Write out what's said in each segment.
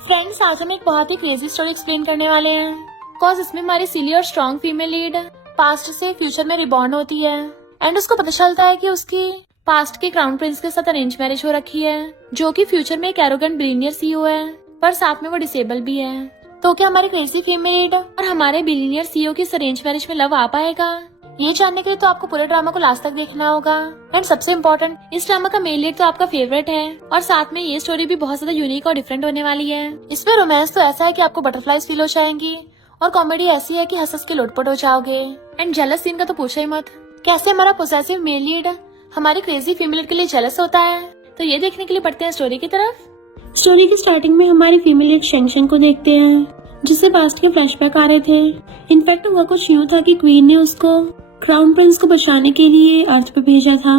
Friends, आज हम एक बहुत ही क्रेजी स्टोरी एक्सप्लेन करने वाले हैं। कॉज इसमें हमारी सिली और स्ट्रॉन्ग फीमेल लीड पास्ट से फ्यूचर में रिबॉर्न होती है एंड उसको पता चलता है कि उसकी पास्ट के क्राउन प्रिंस के साथ अरेंज मैरिज हो रखी है, जो कि फ्यूचर में एक एरोगेंट बिलियनियर सीईओ है, पर साथ में वो डिसेबल भी है। तो क्या हमारे क्रेजी फीमेल लीड और हमारे बिलियनियर सीईओ की अरेंज मैरिज में लव आ पाएगा? ये जानने के लिए तो आपको पूरे ड्रामा को लास्ट तक देखना होगा। एंड सबसे इम्पोर्टेंट, इस ड्रामा का मेल लीड तो आपका फेवरेट है और साथ में ये स्टोरी भी बहुत ज्यादा यूनिक और डिफरेंट होने वाली है। इसमें रोमांस तो ऐसा है कि आपको बटरफ्लाइज फील हो जाएंगी और कॉमेडी ऐसी है कि हंस हंस के लोटपोट हो जाओगे। एंड जेलस सीन का तो पूछो ही मत। कैसे हमारा पोसेसिव मेल लीड हमारी क्रेजी फीमेल के लिए जेलस होता है, तो ये देखने के लिए बढ़ते हैं स्टोरी की तरफ। स्टोरी की स्टार्टिंग में हमारी फीमेल लीड शेंग को देखते हैं, जिससे पास्ट के फ्लैशबैक आ रहे थे। इनफैक्ट हुआ कुछ यूं था कि क्वीन ने उसको क्राउन प्रिंस को बचाने के लिए अर्थ पे भेजा था,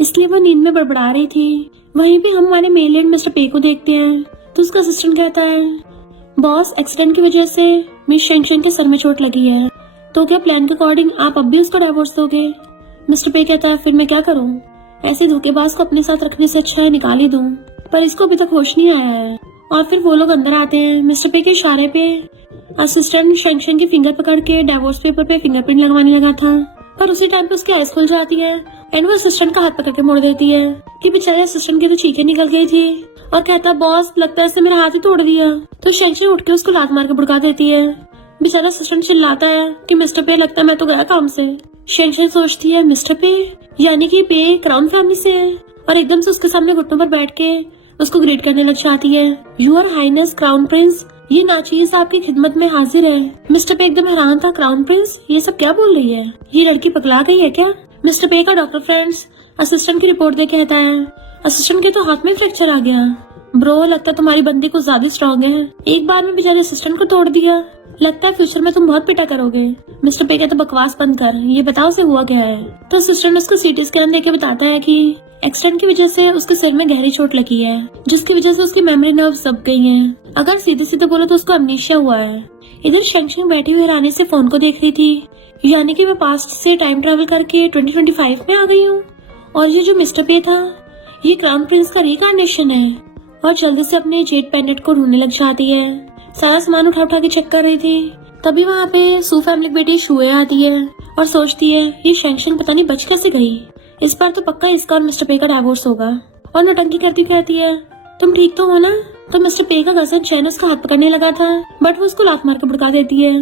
इसलिए वो नींद में बड़बड़ा रही थी। वहीं पे हम हमारे मेल लीड मिस्टर पे को देखते हैं, तो उसका असिस्टेंट कहता है, बॉस, एक्सीडेंट की वजह से मिस शेंग के सर में चोट लगी है, तो क्या प्लान के अकॉर्डिंग आप अब भी उसको डाइवोर्स दोगे? मिस्टर पे कहता है, फिर मैं क्या करूं? ऐसे धोखेबाज को अपने साथ रखने से अच्छा है निकाल ही दूं, पर इसको अभी तक होश नहीं आया है। और फिर वो लोग अंदर आते हैं। मिस्टर पे के इशारे पे असिस्टेंट शेंग की फिंगर पकड़ के डाइवोर्स पेपर पे फिंगरप्रिंट लगवाने लगा था, पर उसी टाइम पे उसकी आइज खुल जाती है एंड वो असिस्टेंट का हाथ पकड़ के मोड़ देती है कि बेचारे असिस्टेंट की तो चीखें निकल गई थी। और कहता, बॉस, लगता है इसने मेरा हाथ ही तोड़ दिया। तो शेंग उठ के उसको लात मार के भड़का देती है। बेचारा असिस्टेंट चिल्लाता है कि मिस्टर पे, लगता है मैं तो गया काम से। शेंग सोचती है, मिस्टर पे यानी कि पे क्राउन फैमिली से है, और एकदम से उसके सामने घुटनों पर बैठ के उसको ग्रीट करने लग जाती है, यूर हाइनेस क्राउन प्रिंस, ये नाचीज आपकी खिदमत में हाजिर है। मिस्टर पे एकदम हैरान था, क्राउन प्रिंस ये सब क्या बोल रही है? ये लड़की पगला गई है क्या? मिस्टर पे का डॉक्टर फ्रेंड्स असिस्टेंट की रिपोर्ट दे कहता है, असिस्टेंट के तो हाथ में फ्रैक्चर आ गया। ब्रो, लगता है तुम्हारी बंदी कुछ ज्यादा स्ट्रॉन्ग है, एक बार में बेचारे असिस्टेंट को तोड़ दिया। लगता है फ्यूचर में तुम बहुत पिटा करोगे। मिस्टर पे कहता, बकवास बंद कर, ये बताओ से हुआ क्या है? तो असिस्टेंट उसको सीटी स्कैन देके बताता है कि एक्सीडेंट की वजह से उसके सिर में गहरी चोट लगी है, जिसकी वजह से उसकी मेमोरी नर्व्स दब गई हैं। अगर सीधे सीधे बोलो तो उसको अमनीशिया हुआ है। इधर शेंग बैठी हुई हैरानी से फोन को देख रही थी, यानी कि मैं पास्ट से टाइम ट्रैवल करके 2025 में आ गई हूँ। और ये जो मिस्टर पे था, ये क्राउन प्रिंस का रिकार्नेशन है। और जल्दी से अपने जेट पेंडेंट को ढूंढने लग जाती है। सारा सामान उठा उठा के चेक कर रही थी, तभी वहाँ पे सू फैमिली की बेटी शुए आती है और सोचती है, ये शेंग पता नहीं बच कैसे गई। इस बार तो पक्का इसका और मिस्टर पे का डाइवोर्स होगा। और नौटंकी करती कहती है, तुम ठीक तो हो ना? तो मिस्टर पे का कजन चैन उसका हाथ पकड़ने लगा था, बट वो उसको लात मार के भड़का देती है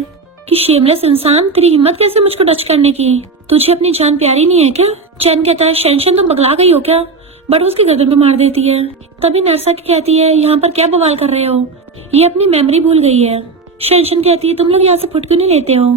कि शेमलेस इंसान, तेरी हिम्मत कैसे मुझको टच करने की? तुझे अपनी जान प्यारी नहीं है क्या? चैन कहता है, शेंग तुम पगला गई हो क्या? बट उसकी गर्दन पे मार देती है। तभी नर्सा की कहती है, यहाँ पर क्या बवाल कर रहे हो? ये अपनी मेमोरी भूल गई है। शेंग कहती है, तुम लोग यहाँ से फुट क्यों नहीं लेते हो?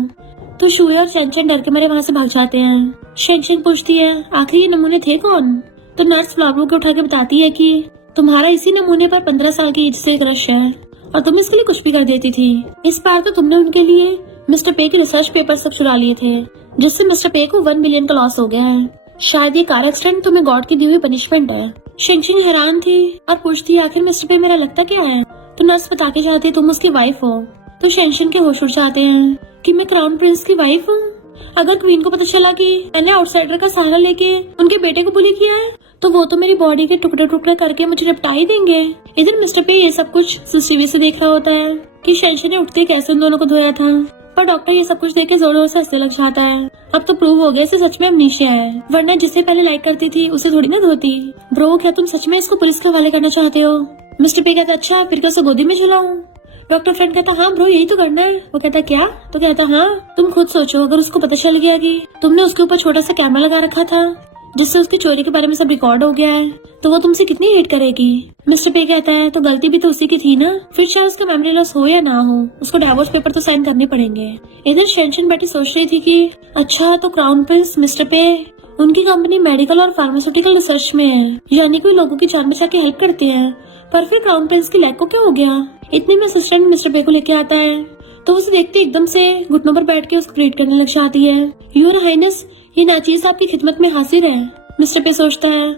तो शुए और चैन डर के मारे वहाँ से भाग जाते हैं। शेंग पूछती है, आखिर ये नमूने थे कौन? तो नर्स फ्लावर को उठा के बताती है कि तुम्हारा इसी नमूने पर 15 साल की एज से क्रश है और तुम इसके लिए कुछ भी कर देती थी। इस बार तो तुमने उनके लिए मिस्टर पे के रिसर्च पेपर सब चुरा लिए थे, जिससे मिस्टर पे को 1 बिलियन का लॉस हो गया है। शायद ये कार एक्सीडेंट तुम्हें गॉड की दी हुई पनिशमेंट है। शेंग हैरान थी और पूछती है, आखिर मिस्टर पे मेरा लगता क्या है? तो नर्स बता के चाहती है, तुम उसकी वाइफ हो। तो शेंग के होश उड़ जाते हैं कि मैं क्राउन प्रिंस की वाइफ हूँ। अगर क्वीन को पता चला कि मैंने आउटसाइडर का सहारा लेके उनके बेटे को बुली किया है, तो वो तो मेरी बॉडी के टुकड़े टुकड़े करके मुझे निपटा ही देंगे। इधर मिस्टर पे ये सब कुछ सीसीटीवी से देख रहा होता है कि शेंग ने उठते कैसे उन दोनों को धोया था, पर डॉक्टर ये सब कुछ देख के जोर जोर से हंसने लग जाता है। अब तो प्रूव हो गया इसे सच में अमनीशिया है, वरना जिसे पहले लाइक करती थी उसे थोड़ी ना धोती। ब्रो, क्या तुम सच में इसको पुलिस के हवाले करना चाहते हो? मिस्टर पे कहता, अच्छा फिर क्या उसे गोदी में झुलाऊं? डॉक्टर फ्रेंड कहता, हाँ ब्रो, यही तो करना है। वो कहता, क्या? तो कहता, हाँ, तुम खुद सोचो, अगर उसको पता चल गया कि तुमने उसके ऊपर छोटा सा कैमरा लगा रखा था जिससे उसकी चोरी के बारे में सब रिकॉर्ड हो गया है, तो वो तुमसे कितनी हेट करेगी। मिस्टर पे कहता है, तो गलती भी तो उसी की थी ना, फिर चाहे उसका मेमोरी लॉस हो या ना हो, उसको डाइवोर्स पेपर तो साइन करने पड़ेंगे। इधर शेंशन बैठी सोच रही थी कि अच्छा, तो क्राउन प्रिंस मिस्टर पे उनकी कंपनी मेडिकल और फार्मास्यूटिकल रिसर्च में है, यानी कि लोगों की जान बचा के हेल्प करते हैं। पर फिर क्राउन प्रिंस की लेग को क्या हो गया? इतने में असिस्टेंट मिस्टर पे को लेके आता है, तो उसे देखते एकदम से घुटनों पर बैठ के उसको ग्रीट करने लग जाती है, यूर हाइनेस, ये नाचीज आपकी खिदमत में हाजिर है। मिस्टर पे सोचता है,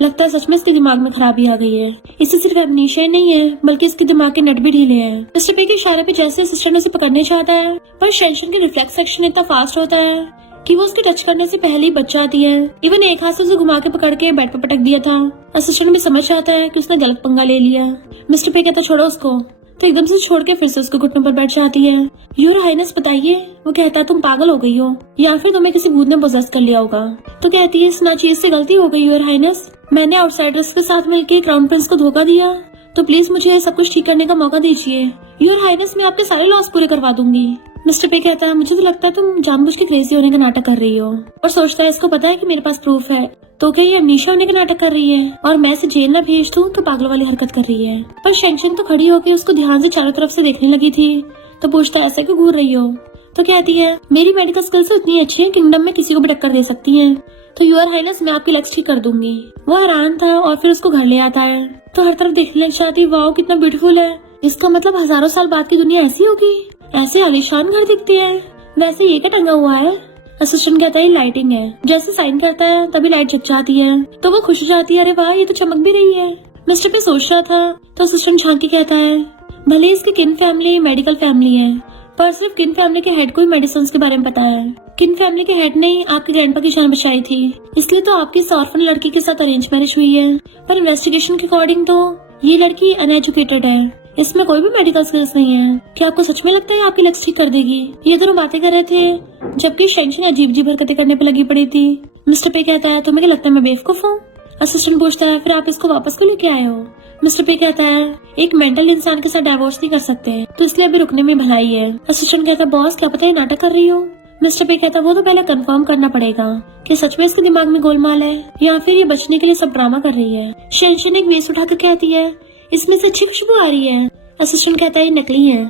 लगता है सच में इसके दिमाग में खराबी आ गई है। इसे सिर्फ अमनीशिया ही नहीं है, बल्कि इसके दिमाग के नट भी ढीले हैं। मिस्टर पे के इशारे पे जैसे असिस्टेंट उसे पकड़ने चाहता है, पर शेंग के रिफ्लेक्स एक्शन इतना फास्ट होता है कि वो उसके टच करने से पहले ही बच जाती है। इवन एक हाथ से उसे घुमा के पकड़ के बेड पर पटक दिया था। असिस्टेंट भी समझ आता है कि उसने गलत पंगा ले लिया। मिस्टर पे कहता, छोड़ो उसको, तो एकदम से छोड़ के फिर से उसको घुटनों पर बैठ जाती है। योर हाइनेस बताइए। वो कहता है तुम पागल हो गई हो या फिर तुम्हें किसी भूत ने पोजेस कर लिया होगा। तो कहती है इस नाचीज से गलती हो गई योर हाइनेस, मैंने आउटसाइडर्स के साथ मिलकर क्राउन प्रिंस को धोखा दिया, तो प्लीज मुझे सब कुछ ठीक करने का मौका दीजिए। योर हाइनेस मैं आपके सारे लॉस पूरे करवा दूंगी। मिस्टर पे कहता है मुझे तो लगता है तुम जानबूझ के क्रेजी होने का नाटक कर रही हो, और सोचता है इसको पता है कि मेरे पास प्रूफ है, तो क्या ये अमनीशा होने का नाटक कर रही है और मैं इसे जेल न भेज दूं तो पागल वाली हरकत कर रही है। पर शेंगशन तो खड़ी होकर उसको ध्यान से चारों तरफ से देखने लगी थी, तो पूछता है ऐसे क्यों घूर रही हो। तो कहती है मेरी मेडिकल स्किल्स उतनी अच्छी है, किंगडम में किसी को भी टक्कर दे सकती है, तो योर हाइनेस मैं आपकी लेग्स ठीक कर दूंगी। वो हैरान था और फिर उसको घर ले आता है, तो हर तरफ देखने लग जाती, वाओ कितना ब्यूटीफुल है, इसका मतलब हजारों साल बाद की दुनिया ऐसी होगी, ऐसे आलीशान घर दिखते हैं। वैसे ये क्या टंगा हुआ है। असिस्टेंट कहता है लाइटिंग है, जैसे साइन करता है तभी लाइट जग जाती है, तो वो खुश हो जाती है, अरे वाह ये तो चमक भी रही है। मिस्टर पे सोच रहा था तो असिस्टेंट झांक के कहता है भले इसकी किन फैमिली मेडिकल फैमिली है, पर सिर्फ किन फैमिली के हेड को ही मेडिसिन के बारे में पता है। किन फैमिली के हेड ने ही आपके ग्रैंडपा की जान बचाई थी, इसलिए तो आपकी इस ऑर्फन लड़की के साथ अरेंज मैरिज हुई है, पर इन्वेस्टिगेशन के अकॉर्डिंग तो ये लड़की अनएजुकेटेड है, इसमें कोई भी मेडिकल स्किल्स नहीं है। क्या आपको सच में लगता है आपकी लेग्स ठीक कर देगी। ये दोनों बातें कर रहे थे जबकि शेंगशन अजीब अजीब हरकतें करने पे लगी पड़ी थी। मिस्टर पे कहता है तुम्हें क्या लगता है मैं बेवकूफ हूँ। असिस्टेंट पूछता है फिर आप इसको वापस क्यों लेके आए हो। मिस्टर पे कहता है एक मेंटल इंसान के साथ डाइवोर्स नहीं कर सकते, तो इसलिए अभी रुकने में भलाई है। असिस्टेंट कहता है बॉस क्या पता है नाटक कर रही हो। मिस्टर पे कहता वो तो पहले कंफर्म करना पड़ेगा कि सच में इसके दिमाग में गोलमाल है या फिर ये बचने के लिए सब ड्रामा कर रही है। शेंगशन एक वेस्ट उठाकर कहती है इसमें से अच्छी खुशबू आ रही है। असिस्टेंट कहता है ये नकली है,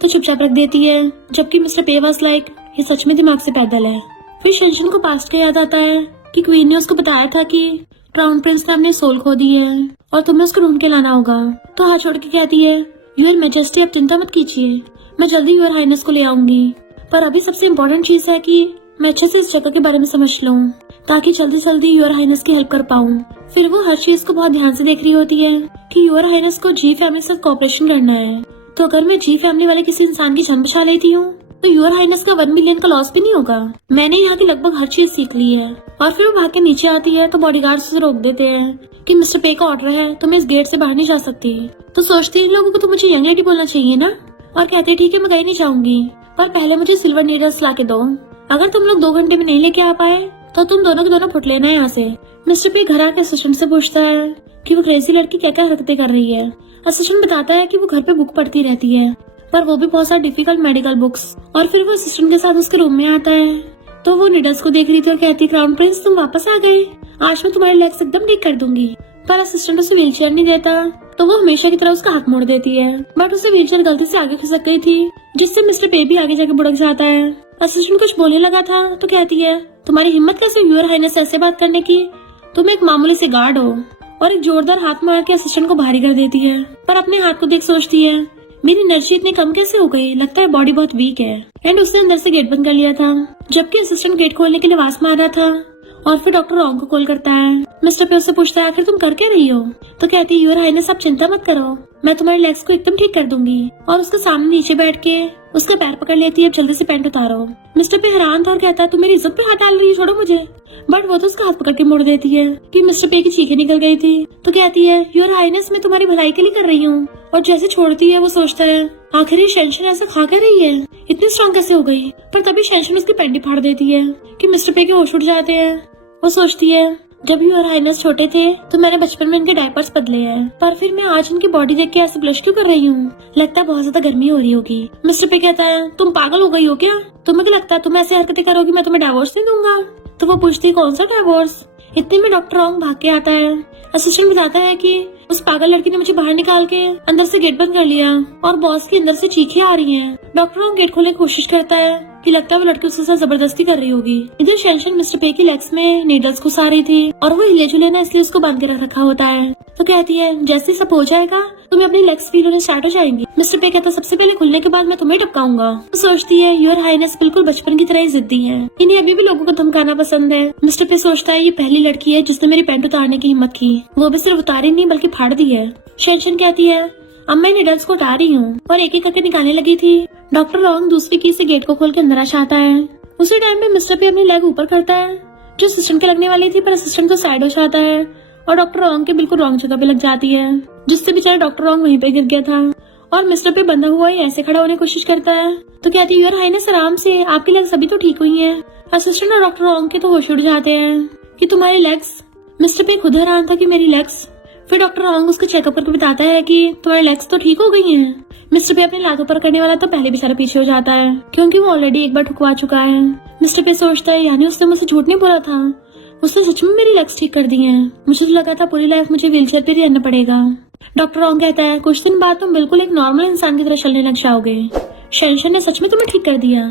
तो चुपचाप रख देती है, जबकि मिस्टर पे वाज लाइक ये सच में दिमाग से पैदल है। फिर शेंगशन को पास्ट का याद आता है कि क्वीन ने उसको बताया था कि क्राउन प्रिंस ने अपनी सोल खो दी है और तुम्हें उसको ढूंढ के लाना होगा। तो हाथ छोड़ के कहती है योर मैजेस्टी आप चिंता मत कीजिए, मैं जल्दी योर हाइनेस को ले आऊंगी, पर अभी सबसे इम्पोर्टेंट चीज है कि मैं अच्छे से इस जगह के बारे में समझ लूँ ताकि जल्दी जल्दी योर हाइनेस की हेल्प कर पाऊँ। फिर वो हर चीज को बहुत ध्यान से देख रही होती है कि योर हाइनेस को जी फैमिली के साथ कोऑपरेशन करना है, तो अगर मैं जी फैमिली वाले किसी इंसान की जान बचा लेती हूँ तो योर हाइनेस का 1 मिलियन का लॉस भी नहीं होगा। मैंने यहाँ की लगभग हर चीज सीख ली है। और फिर वो भाग के नीचे आती है तो बॉडीगार्ड्स उसे रोक देते हैं कि मिस्टर पे का ऑर्डर है तो मैं इस गेट से बाहर नहीं जा सकती। तो सोचती इन लोगों को तो मुझे यंग लेडी बोलना चाहिए ना, और कहते ठीक है मैं कहीं नहीं जाऊंगी, पर पहले मुझे सिल्वर नीडल्स ला के दो, अगर तुम लोग 2 घंटे में नहीं लेके आ पाए तो तुम दोनों के दोनों फुट लेना है यहाँ से। मिस्टर पे घर आके असिस्टेंट से पूछता है कि वो क्रेजी लड़की क्या क्या हरकतें कर रही है। असिस्टेंट बताता है कि वो घर पे बुक पढ़ती रहती है, पर वो भी बहुत सारी डिफिकल्ट मेडिकल बुक्स। और फिर वो असिस्टेंट के साथ उसके रूम में आता है तो वो नीडल्स को देख रही थी और कहती क्राउन प्रिंस तुम वापस आ गए, आज मैं तुम्हारे लेग्स एकदम ठीक कर दूंगी। पर असिस्टेंट उसे व्हीलचेयर नहीं देता, तो वो हमेशा की तरह उसका हाथ मोड़ देती है, बट उसे व्हीलचेयर गलती से आगे खिसक गई थी, जिससे मिस्टर पे भी आगे जाके बुड़क जाता है। असिस्टेंट कुछ बोलने लगा था तो कहती है तुम्हारी हिम्मत कैसे योर हाइनेस ऐसे बात करने की, तुम एक मामूली से गार्ड हो, और एक जोरदार हाथ मार के असिस्टेंट को भारी कर देती है। पर अपने हाथ को देख सोचती है मेरी एनर्जी इतनी कम कैसे हो गई, लगता है बॉडी बहुत वीक है। एंड उसने अंदर से गेट बंद कर लिया था, जबकि असिस्टेंट गेट खोलने के लिए आवाज मार रहा था। और फिर डॉक्टर रॉन्ग को कॉल करता है। मिस्टर पे उससे पूछता है आखिर तुम कर क्या रही हो। तो कहती है योर हाइनेस आप चिंता मत करो, मैं तुम्हारे लेग्स को एकदम ठीक कर दूंगी, और उसके सामने नीचे बैठ के उसका पैर पकड़ लेती है, अब जल्दी से पैंट उतारो। मिस्टर पे हैरान था और कहता है तुम मेरी इज्जत पे हाथ डाल रही है, छोड़ो मुझे। बट वो तो उसका हाथ पकड़ के मोड़ देती है कि मिस्टर पे की चीखें निकल गई थी। तो कहती है योर हाइनेस मैं तुम्हारी भलाई के लिए कर रही हूँ, और जैसे छोड़ती है वो सोचता है आखिर ये शेंगशन ऐसा खा कर रही है, इतनी स्ट्रॉन्ग कैसे हो गई। पर तभी शेंगशन उसकी पैंटी फाड़ देती है कि मिस्टर पे के होश उड़ जाते हैं। वो सोचती है जब योर हाइनेस छोटे थे तो मैंने बचपन में इनके डायपर्स बदले हैं, पर फिर मैं आज इनकी बॉडी देख के ऐसे ब्लश क्यों कर रही हूँ, लगता है बहुत ज्यादा गर्मी हो रही होगी। मिस्टर पे कहता है तुम पागल हो गई हो क्या, तुम्हें क्या लगता है तुम ऐसे हरकतें करोगी मैं तुम्हें डाइवोर्स नहीं दूंगा। तो वो पूछती है कौन सा डाइवोर्स। इतने में डॉक्टर रॉन्ग भाग के आता है। असिस्टेंट बताता है कि उस पागल लड़की ने मुझे बाहर निकाल के अंदर से गेट बंद कर लिया और बॉस के अंदर से चीखें आ रही हैं। डॉक्टर रॉन्ग गेट खोलने की कोशिश करता है कि लगता है वो लड़की उसके साथ जबरदस्ती कर रही होगी। इधर शेंगशन मिस्टर पे की लेग्स में नीडल्स घुसा रही थी और वो हिले जुले ना इसलिए उसको बांध के रख रखा होता है। तो कहती है जैसे सब हो जाएगा तुम्हें अपनी लेग्स फील होने स्टार्ट हो जाएंगी। मिस्टर पे कहता सबसे पहले खुलने के बाद मैं तुम्हें टपकाऊंगा। तो सोचती है योर हाइनेस बिल्कुल बचपन की तरह ही जिद्दी है, इन्हें अभी भी लोगों को धमकाना पसंद है। मिस्टर पे सोचता है ये पहली लड़की है जिसने मेरी पैंट उतारने की हिम्मत की, वो भी सिर्फ उतारी नहीं बल्कि फाड़ दी है। शेंगशन कहती है अब मैं नीडल्स को उतार रही हूँ, और एक एक करके निकालने लगी थी। डॉक्टर रॉन्ग दूसरी की से गेट को खोल के अंदर आ जाता है। उसी टाइम पे मिस्टर पे अपनी लेग ऊपर करता है जो असिस्टेंट के लगने वाली थी, पर असिस्टेंट तो साइड हो जाता है और डॉक्टर रॉन्ग के बिल्कुल रॉन्ग जगह पे लग जाती है, जिससे बेचारा डॉक्टर रॉन्ग वहीं पे गिर गया था और मिस्टर पे बंधा हुआ ही ऐसे खड़ा होने की कोशिश करता है। तो कहती है, योर हाइनेस आराम से, आपकी लेग्स अभी तो ठीक हुई हैं। असिस्टेंट और डॉक्टर ओंग के तो होश उड़ जाते हैं कि तुम्हारी लेग्स। मिस्टर पे खुद हैरान था कि मेरी लेग्स। फिर डॉक्टर ओंग उसको चेकअप करके बताता है कि तुम्हारी लेग्स तो ठीक हो गई हैं। मिस्टर पे अपने लातों पर करने वाला तो पहले भी सारा पीछे हो जाता है क्योंकि वो ऑलरेडी एक बार ठुकवा चुका है। मिस्टर पे सोचता है, यानी उसने मुझसे झूठ नहीं बोला था, उसने सच में मेरी लेग्स ठीक कर दी हैं। मुझे तो लगा था पूरी लाइफ मुझे व्हीलचेयर पे रहना पड़ेगा। डॉक्टर ओंग कहता है, कुछ दिन बाद तुम बिल्कुल एक नॉर्मल इंसान की तरह चलने लग जाओगे। शेंशन ने सच में तुम्हें ठीक कर दिया।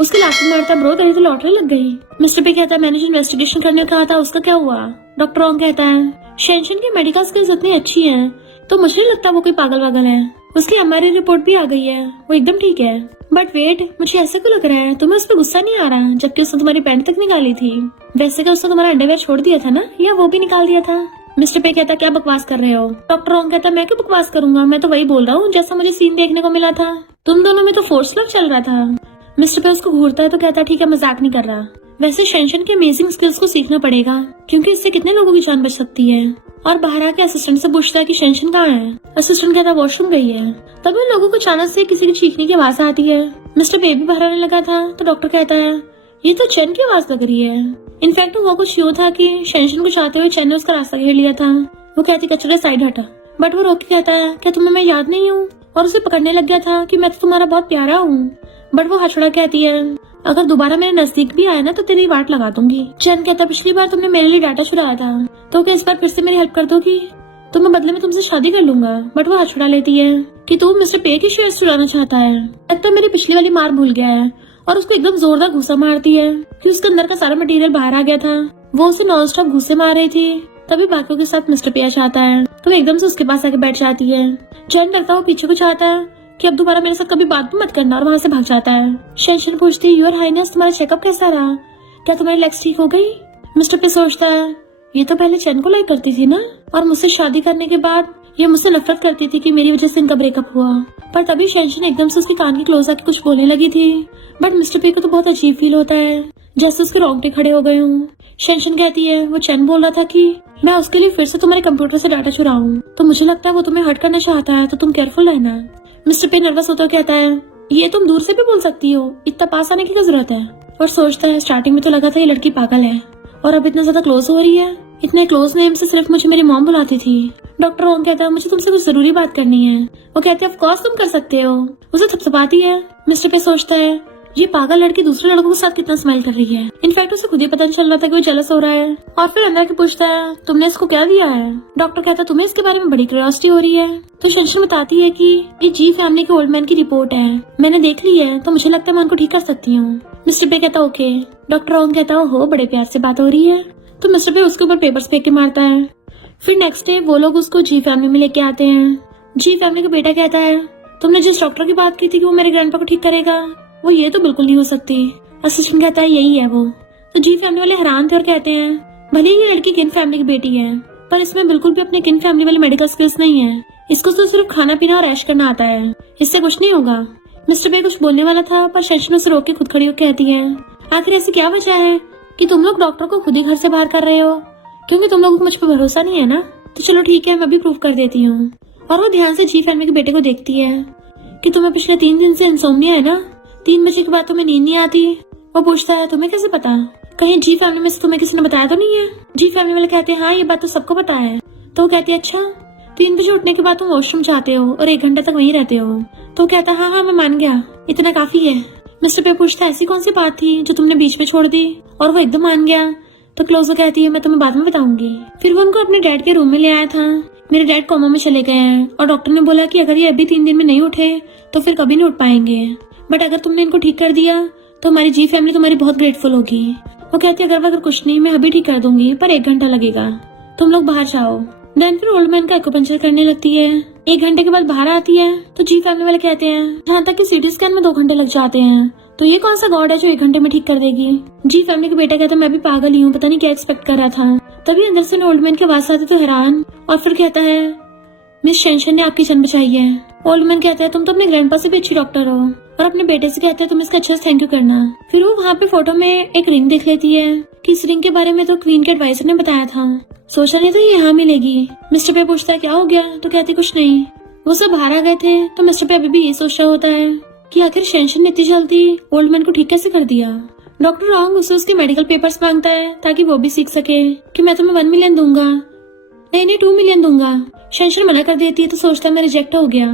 उसके लात मारता, ब्रो तेरी तो लॉटरी लग गई। मिस्टर पे कहता है, मैंने जो इन्वेस्टिगेशन करने को कहा था उसका क्या हुआ? डॉक्टर ओंग कहता है, शेंशन की मेडिकल स्किल्स इतनी अच्छी हैं तो मुझे नहीं लगता वो कोई पागल वागल है। उसकी हमारी रिपोर्ट भी आ गई है, वो एकदम ठीक है। बट वेट, मुझे ऐसे क्यों लग रहा है तुम्हें उस पर गुस्सा नहीं आ रहा जबकि उसने तुम्हारी पैंट तक निकाली थी। वैसे क्या उसने तुम्हारा अंडरवेयर छोड़ दिया था ना, या वो भी निकाल दिया था? मिस्टर पे कहता, क्या बकवास कर रहे हो? डॉक्टर ओंग कहता, मैं क्यों बकवास करूंगा, मैं तो वही बोल रहा हूँ जैसा मुझे सीन देखने को मिला था। तुम दोनों में तो फोर्स लव चल रहा था। मिस्टर पे उसको घूरता है तो कहता, ठीक है मजाक नहीं कर रहा। वैसे शेंशन के अमेजिंग स्किल्स को सीखना पड़ेगा क्योंकि इससे कितने लोगों की जान बच सकती है। और बाहर आके असिस्टेंट से पूछता है कि शेंशन कहाँ है। असिस्टेंट कहता, वॉशरूम गई है। तभी उन लोगों को अचानक से किसी की चीखने की आवाज आती है। मिस्टर बेबी बाहर आने लगा था तो डॉक्टर कहता है, ये तो चैन की आवाज लग रही है। इनफैक्ट वो कुछ यूँ था कि शेंशन को चाहते हुए चैन ने उसका रास्ता घेर लिया था। वो कहती, कचरे साइड हटा। बट वो रोक के कहता है, क्या तुम्हें मैं याद नहीं हूँ? और उसे पकड़ने लग गया था कि मैं तो तुम्हारा बहुत प्यारा हूँ। बट वो हछड़ा कहती है, अगर दोबारा मेरे नजदीक भी आया ना तो तेरी वाट लगा दूंगी। चैन कहता, पिछली बार तुमने मेरे लिए डाटा चुराया था तो क्या इस बार फिर से मेरी हेल्प कर दोगी? तो मैं बदले में तुमसे शादी कर लूंगा। बट वो हछड़ा लेती है कि तू मिस्टर पे की शेयर्स चुराना चाहता है। लगता मेरी पिछली वाली मार भूल गया है। और उसको एकदम जोरदार घुसा मारती है कि उसके अंदर का सारा मटेरियल बाहर आ गया था। वो उसे नॉन स्टॉप घुसे मार रही थी। तभी बाकियों के साथ मिस्टर पे आता है तो एकदम से उसके पास आके बैठ जाती है। चैन डरता हुआ पीछे को चाहता है कि अब दोबारा मेरे साथ कभी बात भी मत करना, और वहाँ से भाग जाता है। शेंशन पूछती है, योर हाइनेस तुम्हारा चेकअप कैसा रहा? क्या तुम्हारी लेग्स ठीक हो गई? मिस्टर पे सोचता है, ये तो पहले चैन को लाइक करती थी ना, और मुझसे शादी करने के बाद ये मुझसे नफरत करती थी कि मेरी वजह से इनका ब्रेकअप हुआ। पर तभी शेंशन एकदम से उसके कान के क्लोज आके कुछ बोलने लगी थी। बट मिस्टर पे को तो बहुत अजीब फील होता है, जैसे उसके रोंगटे खड़े हो गए हूँ। शेंशन कहती है, वो चैन बोल रहा था कि मैं उसके लिए फिर से तुम्हारे कंप्यूटर से डाटा चुराऊं, तो मुझे लगता है वो तुम्हें हर्ट करना चाहता है, तो तुम केयरफुल रहना। मिस्टर पे नर्वस होता कहता है, ये तुम दूर से भी बोल सकती हो, इतना पास आने की क्या जरूरत है? और सोचता है, स्टार्टिंग में तो लगा था ये लड़की पागल है, और अब इतना ज्यादा क्लोज हो रही है। इतने क्लोज नेम से सिर्फ मुझे मेरी मॉम बुलाती थी। डॉक्टर ओंग कहता है, मुझे तुमसे कुछ जरूरी बात करनी है। वो कहती है, ऑफ कोर्स तुम कर सकते हो। उसे थपथपाती है। मिस्टर पे सोचता है, ये पागल लड़की दूसरे लड़कों के साथ कितना स्माइल कर रही है। इनफैक्ट उसे खुद ही पता नहीं चल रहा था कि वो जेलस हो रहा है। और फिर अंदर के पूछता है, तुमने इसको क्या दिया है? डॉक्टर कहता है, तुम्हें इसके बारे में बड़ी क्यूरियोसिटी हो रही है। तो शेंशन बताती है कि ये जी फैमिली के ओल्ड मैन की रिपोर्ट है, मैंने देख ली है, तो मुझे लगता है मैं उनको ठीक कर सकती हूँ। मिस्टर पे कहता, ओके। डॉक्टर ओंग कहता, हो बड़े प्यार से बात हो रही है। तो मिस्टर पे उसके ऊपर पेपर्स फेंक के मारता है। फिर नेक्स्ट डे वो लोग उसको जी फैमिली में लेके आते हैं। जी फैमिली का बेटा कहता है, तुमने जिस डॉक्टर की बात की थी कि वो मेरे ग्रैंडपा को ठीक करेगा, वो ये तो बिल्कुल नहीं हो सकती। असिस्टेंट कहता है, यही है वो। तो जी फैमिली वाले हैरान थे और कहते हैं, भले ही ये लड़की किन फैमिली की बेटी है, पर इसमें बिल्कुल भी अपने किन फैमिली वाली मेडिकल स्किल्स नहीं है। इसको तो सिर्फ खाना पीना और ऐश करना आता है, इससे कुछ नहीं होगा। मिस्टर पे कुछ बोलने वाला था पर शेंशन उसे रोक के खुद खड़ी होकर कहती है, आखिर ऐसी क्या वजह है कि तुम लोग डॉक्टर को खुद ही घर से बाहर कर रहे हो? क्योंकि तुम लोगों को मुझ पर भरोसा नहीं है ना, तो चलो ठीक है, मैं भी प्रूव कर देती हूँ। और वो ध्यान से जी फैमिली के बेटे को देखती है कि तुम्हें पिछले 3 दिन से इंसोम्निया है ना, 3 बजे के बाद तुम्हें नींद नहीं आती। वो पूछता है, तुम्हें कैसे पता? कहीं जी फैमिली में से तुम्हें किसी ने बताया तो नहीं है? जी फैमिली वाले कहते हैं, हाँ ये बात तो सबको पता है। तो वो कहती है, अच्छा 3 बजे उठने के बाद तुम वॉशरूम जाते हो और 1 घंटे तक वहीं रहते हो? तो कहता है, हाँ मैं मान गया, इतना काफी है। मिस्टर पे पूछता है, ऐसी कौन सी बात थी जो तुमने बीच में छोड़ दी? और वो एकदम मान गया। तो क्लोजो कहती है, मैं तुम्हें बाद में बताऊंगी। फिर वो उनको अपने डैड के रूम में ले आया था। मेरे डैड कोमा में चले गए हैं और डॉक्टर ने बोला कि अगर ये अभी 3 दिन में नहीं उठे तो फिर कभी नहीं उठ पाएंगे, बट अगर तुमने इनको ठीक कर दिया तो हमारी जी फैमिली तुम्हारी बहुत ग्रेटफुल होगी। वो कहती है, अगर कुछ नहीं, मैं अभी ठीक कर दूंगी, पर 1 घंटा लगेगा, तुम लोग बाहर जाओ। देन फिर ओल्ड मैन का एक्यूपंक्चर करने लगती है। 1 घंटे के बाद बाहर आती है तो जी फैमिली वाले कहते हैं, जहाँ तक कि सीटी स्कैन में 2 घंटे लग जाते हैं, तो ये कौन सा गॉड है जो 1 घंटे में ठीक कर देगी? जी फैमिली का बेटा कहता है, मैं भी पागल ही हूँ, पता नहीं क्या एक्सपेक्ट कर रहा था। तभी अंदर से ओल्ड मैन की आवाज आती तो हैरान, और फिर कहता है, मिस शेंशन ने आपकी जान बचाई है। ओल्ड मैन कहता है, तुम तो अपने ग्रैंडपा से भी अच्छी डॉक्टर हो। और अपने बेटे से कहते हैं, तुम इसका अच्छे से थैंक यू करना। फिर वो वहाँ पे फोटो में एक रिंग देख लेती है कि इस रिंग के बारे में तो क्वीन के एडवाइजर ने बताया था, सोचा नहीं तो ये यहाँ मिलेगी। मिस्टर पे पूछता है, क्या हो गया? तो कहती कुछ नहीं, वो सब बाहर आ गए थे तो मिस्टर पे अभी भी ये सोच रहा होता है कि आखिर शेंशन ने इतनी जल्दी ओल्ड मैन को ठीक कैसे कर दिया। डॉक्टर रॉन्ग उससे उसके मेडिकल पेपर्स मांगता है ताकि वो भी सीख सके कि मैं तुम्हें 1 मिलियन दूंगा, नहीं 2 मिलियन दूंगा। शेंशन मना कर देती है तो सोचता है मैं रिजेक्ट हो गया,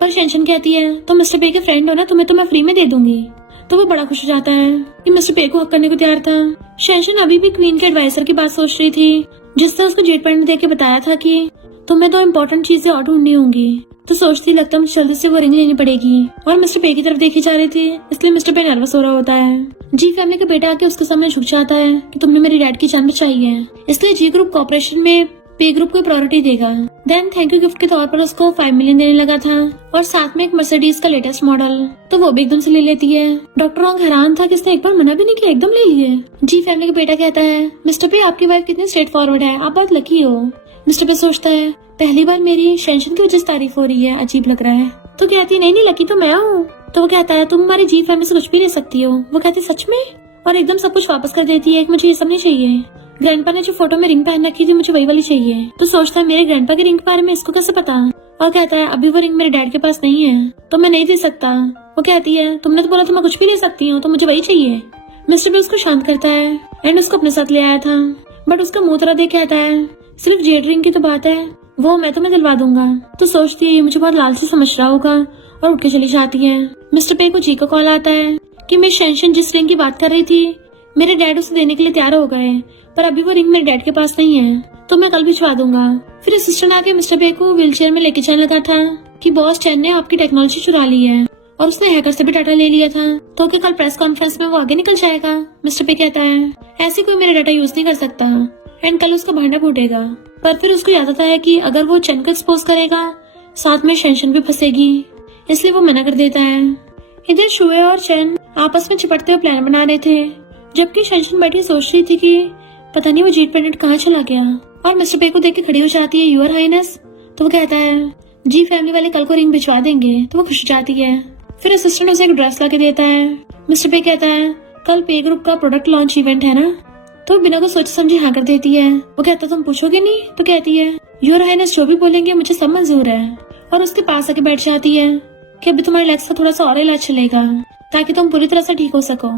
पर शेंशन कहती है तो मिस्टर पे के फ्रेंड हो ना, तुम्हें तो मैं फ्री में दे दूंगी। तो वो बड़ा खुश हो जाता है कि मिस्टर पे को हक करने को तैयार था। शेंशन अभी भी क्वीन के एडवाइजर की बात सोच रही थी जिससे उसको जेट पैंट देके बताया था कि तुम्हें 2 इम्पोर्टेंट चीजें और ढूंढनी होंगी। तो सोचती लगता है जल्दी से वो रिंग लेनी पड़ेगी और मिस्टर पे की तरफ देखी जा रही थी, इसलिए मिस्टर पे नर्वस हो रहा होता है। जी फैमिली का बेटा आके उसके सामने झुक जाता है कि तुमने मेरी डैड की जान बचाई है, इसलिए जी ग्रुप कॉर्पोरेशन में पे ग्रुप को प्रायोरिटी देगा। देन थैंक यू गिफ्ट के तौर पर उसको 5 मिलियन देने लगा था और साथ में एक मर्सिडीज का लेटेस्ट मॉडल, तो वो भी एकदम से ले लेती है। डॉक्टर रॉन्ग हैरान था कि इसने एक बार मना भी नहीं किया, एकदम ले लिए। जी फैमिली का बेटा कहता है मिस्टर पे आपकी वाइफ कितनी स्ट्रेट फॉरवर्ड है, आप बहुत लकी हो। मिस्टर पे सोचता है पहली बार मेरी शेंशन की वजह से तारीफ हो रही है, अजीब लग रहा है। तो कहती है नहीं लकी तो मैं हूँ। तो वो कहता है तुम हमारी जी फैमिली से कुछ भी ले सकती हो। वो कहती सच में, और एकदम सब कुछ वापस कर देती है कि मुझे ये सब नहीं चाहिए। ग्रैंडपा ने जो फोटो में रिंग पहन रखी थी मुझे वही वाली चाहिए। तो सोचता है मेरे ग्रैंडपा की रिंग के बारे में इसको कैसे पता, और कहता है अभी वो रिंग मेरे डैड के पास नहीं है तो मैं नहीं दे सकता। वो कहती है तुमने तो बोला था मैं कुछ भी ले सकती हूँ, तो मुझे वही चाहिए। मिस्टर भी उसको शांत करता है एंड उसको अपने साथ ले आया था, बट उसका मुंह तरह देख कहता है सिर्फ जेड रिंग की तो बात है, वो मैं तुम्हें दिलवा दूंगा। तो सोचती है ये मुझे बहुत लालची समझ रहा होगा और उठ के चली जाती है। मिस्टर पे को जी का कॉल आता है कि मिस शेंशन जिस रिंग की बात कर रही थी मेरे डैड उसे देने के लिए तैयार हो गए, पर अभी वो रिंग मेरे डैड के पास नहीं है, तो मैं कल भिजवा दूंगा। फिर असिस्टेंट आके मिस्टर पे को व्हीलचेयर में लेके जाने लगा था कि बॉस चैन ने आपकी टेक्नोलॉजी चुरा ली है और उसने हैकर से भी डाटा ले लिया था, तो कि कल प्रेस कॉन्फ्रेंस में वो आगे निकल जाएगा। मिस्टर पे कहता है ऐसे कोई मेरा डाटा यूज नहीं कर सकता एंड कल उसका भांडा फूटेगा, पर फिर उसको याद आता है कि अगर वो चैन को एक्सपोज करेगा साथ में शेंशन भी फंसेगी, इसलिए वो मना कर देता है। इधर शुए और चैन आपस में चिपटते हुए प्लान बना रहे थे, जबकि शेंशन बैठी सोच रही थी कि पता नहीं वो जीट पेंडेंट कहाँ चला गया, और मिस्टर पे को देख के खड़ी हो जाती है यूर हाइनेस। तो वो कहता है जी फैमिली वाले कल को रिंग भिजवा देंगे, तो वो खुश हो जाती है। फिर असिस्टेंट उसे एक ड्रेस ला के देता है। मिस्टर पे कहता है कल पे ग्रुप का प्रोडक्ट लॉन्च इवेंट है ना, तो बिना को सोचे समझे हाँ कर देती है। वो कहता तुम पूछोगे नहीं, तो कहती है यूर हाइनेस जो भी बोलेंगे मुझे सब मंजूर है, और उसके पास आके बैठ जाती है कि अभी तुम्हारे लेग्स का थोड़ा सा और इलाज चलेगा ताकि तुम पूरी तरह से ठीक हो सको।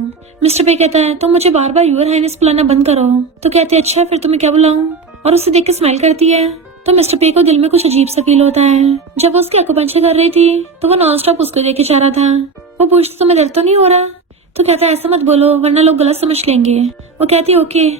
मिस्टर पे कहता है तुम मुझे बार बार यूर हाइनेस बुलाना बंद करो। तो कहती है अच्छा फिर तुम्हें क्या बुलाऊं, और उसे देख के स्माइल करती है। तो मिस्टर पे को दिल में कुछ अजीब सा फील होता है। जब वो उसकी एक्यूपंक्चर कर रही थी तो वो नॉन स्टॉप उसको देखे जा रहा था। वो पूछती तुम्हें दर्द तो नहीं हो रहा, तो कहता है ऐसा मत बोलो वरना लोग गलत समझ लेंगे। वो कहती है ओके।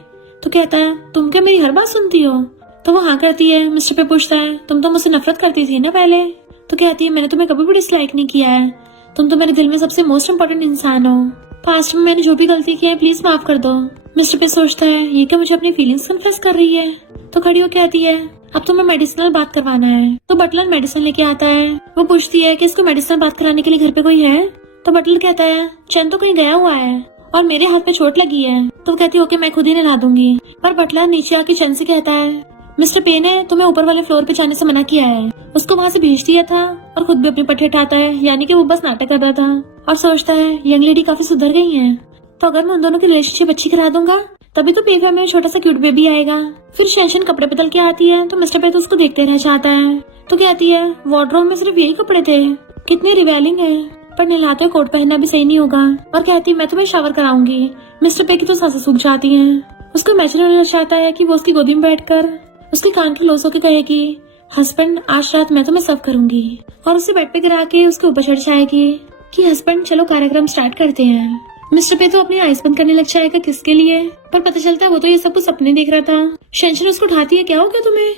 तो कहता है तुम क्या मेरी हर बात सुनती हो, तो वो हाँ करती है। मिस्टर पे पूछता है तुम तो मुझसे नफरत करती थी ना पहले, तो कहती है मैंने तुम्हें कभी भी डिसलाइक नहीं किया है, तुम तो मेरे दिल में सबसे मोस्ट इम्पोर्टेंट इंसान हो, पास्ट में मैंने जो भी गलती की है प्लीज माफ कर दो। मिस्टर पे सोचता है ये क्या मुझे अपनी फीलिंग्स कन्फेस कर रही है, तो खड़ी हो कहती है अब तुम्हें मेडिसिनल बात करवाना है। तो बटलर मेडिसिन लेके आता है। वो पूछती है कि इसको मेडिसिनल बात कराने के लिए घर पे कोई है, तो बटलर कहता है चैन तो कहीं गया हुआ है और मेरे हाथ पे चोट लगी है। तो वो कहती है ओके मैं खुद ही नहला दूंगी, पर बटलर नीचे आके चैन से कहता है मिस्टर पे ने तुम्हें ऊपर वाले फ्लोर पे जाने से मना किया है, उसको वहाँ से भेज दिया था और खुद भी अपनी पट्टी उठाता है, यानी कि वो बस नाटक कर रहा था और सोचता है यंग लेडी काफी सुधर गई है, तो अगर मैं उन दोनों की रिलेशनशिप अच्छी करा दूंगा तभी तो पे में छोटा सा क्यूट बेबी आएगा। फिर शेंशन कपड़े बदल के आती है तो मिस्टर पे तो उसको देखते रह जाता है। तो कहती है वार्डरोब में सिर्फ यही कपड़े थे, कितनी रिवेलिंग है, पर नहलाते कोट पहनना भी सही नहीं होगा, और कहती है मैं तुम्हें शावर कराऊंगी। मिस्टर पे की तो सांसें सूख जाती हैं। उसको इमेजिन होना चाहता है कि वो उसकी गोदी में बैठकर उसके कान के लोसों के कहेगी हस्बैंड आज रात मैं तुम्हें सर्व करूंगी, और उसे बेड पे गिरा के उसके ऊपर चढ़ जाएगी कि हस्बैंड चलो कार्यक्रम स्टार्ट करते हैं। मिस्टर पे तो अपनी आइस बंद करने लग जाएगा किसके लिए, पर पता चलता है वो तो ये सब कुछ सपने देख रहा था। शेंशन उसको उठाती है क्या हो गया तुम्हें,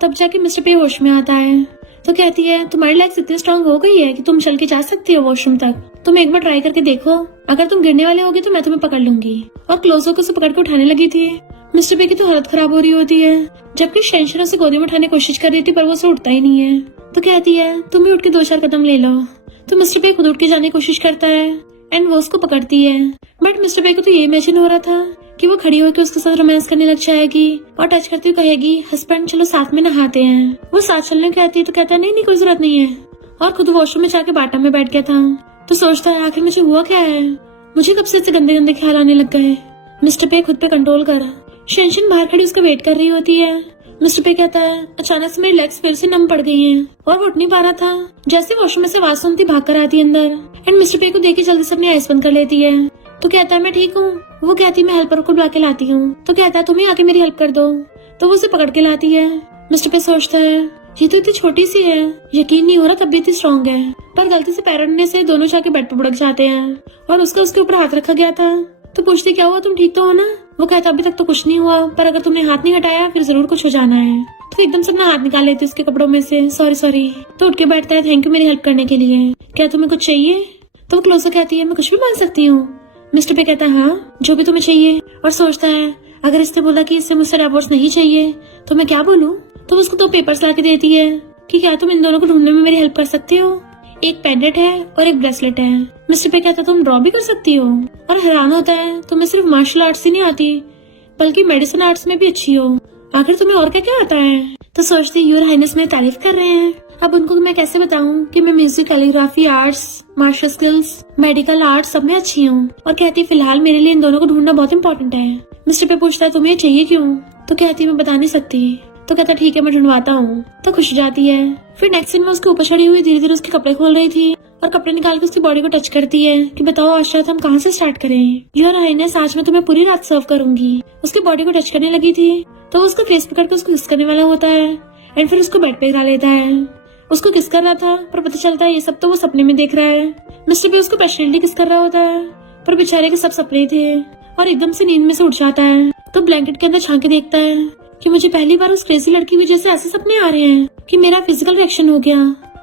तब जाके मिस्टर पे होश में आता है। तो कहती है तुम्हारी लेग्स इतनी स्ट्रांग हो गई है कि तुम चल के जा सकती हो वॉशरूम तक, तुम एक बार ट्राई करके देखो, अगर तुम गिरने वाले होगे तो मैं तुम्हें पकड़ लूंगी। और क्लोज होकर उसे पकड़ के उठाने लगी थी। मिस्टर पे की तो हालत खराब हो रही होती है, जबकि शेंशन उसे गोदी में उठाने की कोशिश कर रही थी पर वो उसे उठता ही नहीं है। तो कहती है तुम भी उठ के 2-4 कदम ले लो। तो मिस्टर पे खुद उठ के जाने की कोशिश करता है एंड वो उसको पकड़ती है, बट मिस्टर पे को तो ये इमेजिन हो रहा था कि वो खड़ी होकर उसके साथ रोमांस करने लग जाएगी और टच करती हुई कहेगी हस्बैंड चलो साथ में नहाते हैं। वो साथ चलने कहती है तो कहता है नहीं कोई जरूरत नहीं है, और खुद वॉशरूम में जाके बाटम में बैठ गया था। तो सोचता है आखिर मुझे हुआ क्या है, मुझे कब से ऐसे गंदे गंदे ख्याल आने लग गए। मिस्टर पे खुद पे कंट्रोल कर। शेंशन बाहर खड़ी उसका वेट कर रही होती है मिस्टर पे कहता है अचानक से मेरी लेग्स फिर से नम पड़ गई हैं और वो उठ नहीं पा रहा था। जैसे वॉशरूम में से आवाज सुनती भाग कर आती है अंदर एंड मिस्टर पे को देख के जल्दी से अपनी आइस बंद कर लेती है। तो कहता है मैं ठीक हूँ। वो कहती है मैं हेल्पर को बुला के लाती हूँ। तो कहता है तुम ही आके मेरी हेल्प कर दो। तो वो उसे पकड़ के लाती है। मिस्टर पे सोचता है ये तो इतनी छोटी सी है, यकीन नहीं हो रहा तब भी इतनी स्ट्रॉन्ग है। पर गलती से पैर अड़ने से दोनों जाके बेड पर बुड़क जाते हैं और उसका उसके ऊपर हाथ रखा गया था। तो पूछती क्या हुआ, तुम ठीक तो हो ना? वो कहता अभी तक तो कुछ नहीं हुआ, पर अगर तुमने हाथ नहीं हटाया फिर जरूर कुछ हो जाना है। तो एकदम से अपना हाथ निकाल लेती उसके कपड़ों में से, सॉरी। तो उठ के बैठता है, थैंक यू मेरी हेल्प करने के लिए, क्या तुम्हें कुछ चाहिए? तो वो क्लोजर कहती है मैं कुछ भी मांग सकती हूँ। मिस्टर पे कहता है हाँ जो भी तुम्हें चाहिए। और सोचता है अगर इसने बोला कि इससे मुझसे डिवोर्स नहीं चाहिए तो मैं क्या बोलूँ। तो उसको 2 पेपर्स ला के देती है कि क्या तुम इन दोनों को ढूंढने में मेरी हेल्प कर सकती हो। एक पेंडेंट है और एक ब्रेसलेट है। मिस्टर पे कहता तुम ड्रॉ भी कर सकती हो। और हैरान होता है तुम्हें सिर्फ मार्शल आर्ट्स ही नहीं आती बल्कि मेडिसिन आर्ट्स में भी अच्छी हो, आखिर तुम्हें और क्या क्या आता है। तो सोचती योर हाइनेस मेरी तारीफ कर रहे हैं, अब उनको मैं कैसे बताऊं कि मैं music, calligraphy arts, martial skills, medical arts सब में अच्छी हूँ। और कहती फिलहाल मेरे लिए इन दोनों को ढूंढना बहुत इंपॉर्टेंट है। मिस्टर पे पूछता है तुम्हें चाहिए क्यों? तो कहती मैं बता नहीं सकती। तो कहता ठीक है मैं ढूंढवाता हूँ। तो खुश जाती है। फिर नेक्स्ट सीन में उसके ऊपर चढ़ी हुई धीरे धीरे उसके कपड़े खोल रही थी और कपड़े निकाल के उसकी बॉडी को टच करती है कि बताओ आज रात हम कहाँ से स्टार्ट करें। योर हाइनेस आज मैं तुम्हें पूरी रात सर्व करूंगी। उसकी बॉडी को टच करने लगी थी तो वो उसका फेस पकड़ के उसको किस करने वाला होता है एंड फिर उसको बेड पे गिरा लेता है। उसको किस कर रहा था पर पता चलता है ये सब तो वो सपने में देख रहा है। मिस्टर भी उसको पैशनेटली किस कर रहा होता है पर बेचारे के सब सपने थे और एकदम से नींद में से उठ जाता है। तो ब्लैंकेट के अंदर झांक के देखता है कि मुझे पहली बार उस क्रेजी लड़की की वजह से ऐसे सपने आ रहे हैं कि मेरा फिजिकल रिएक्शन हो गया।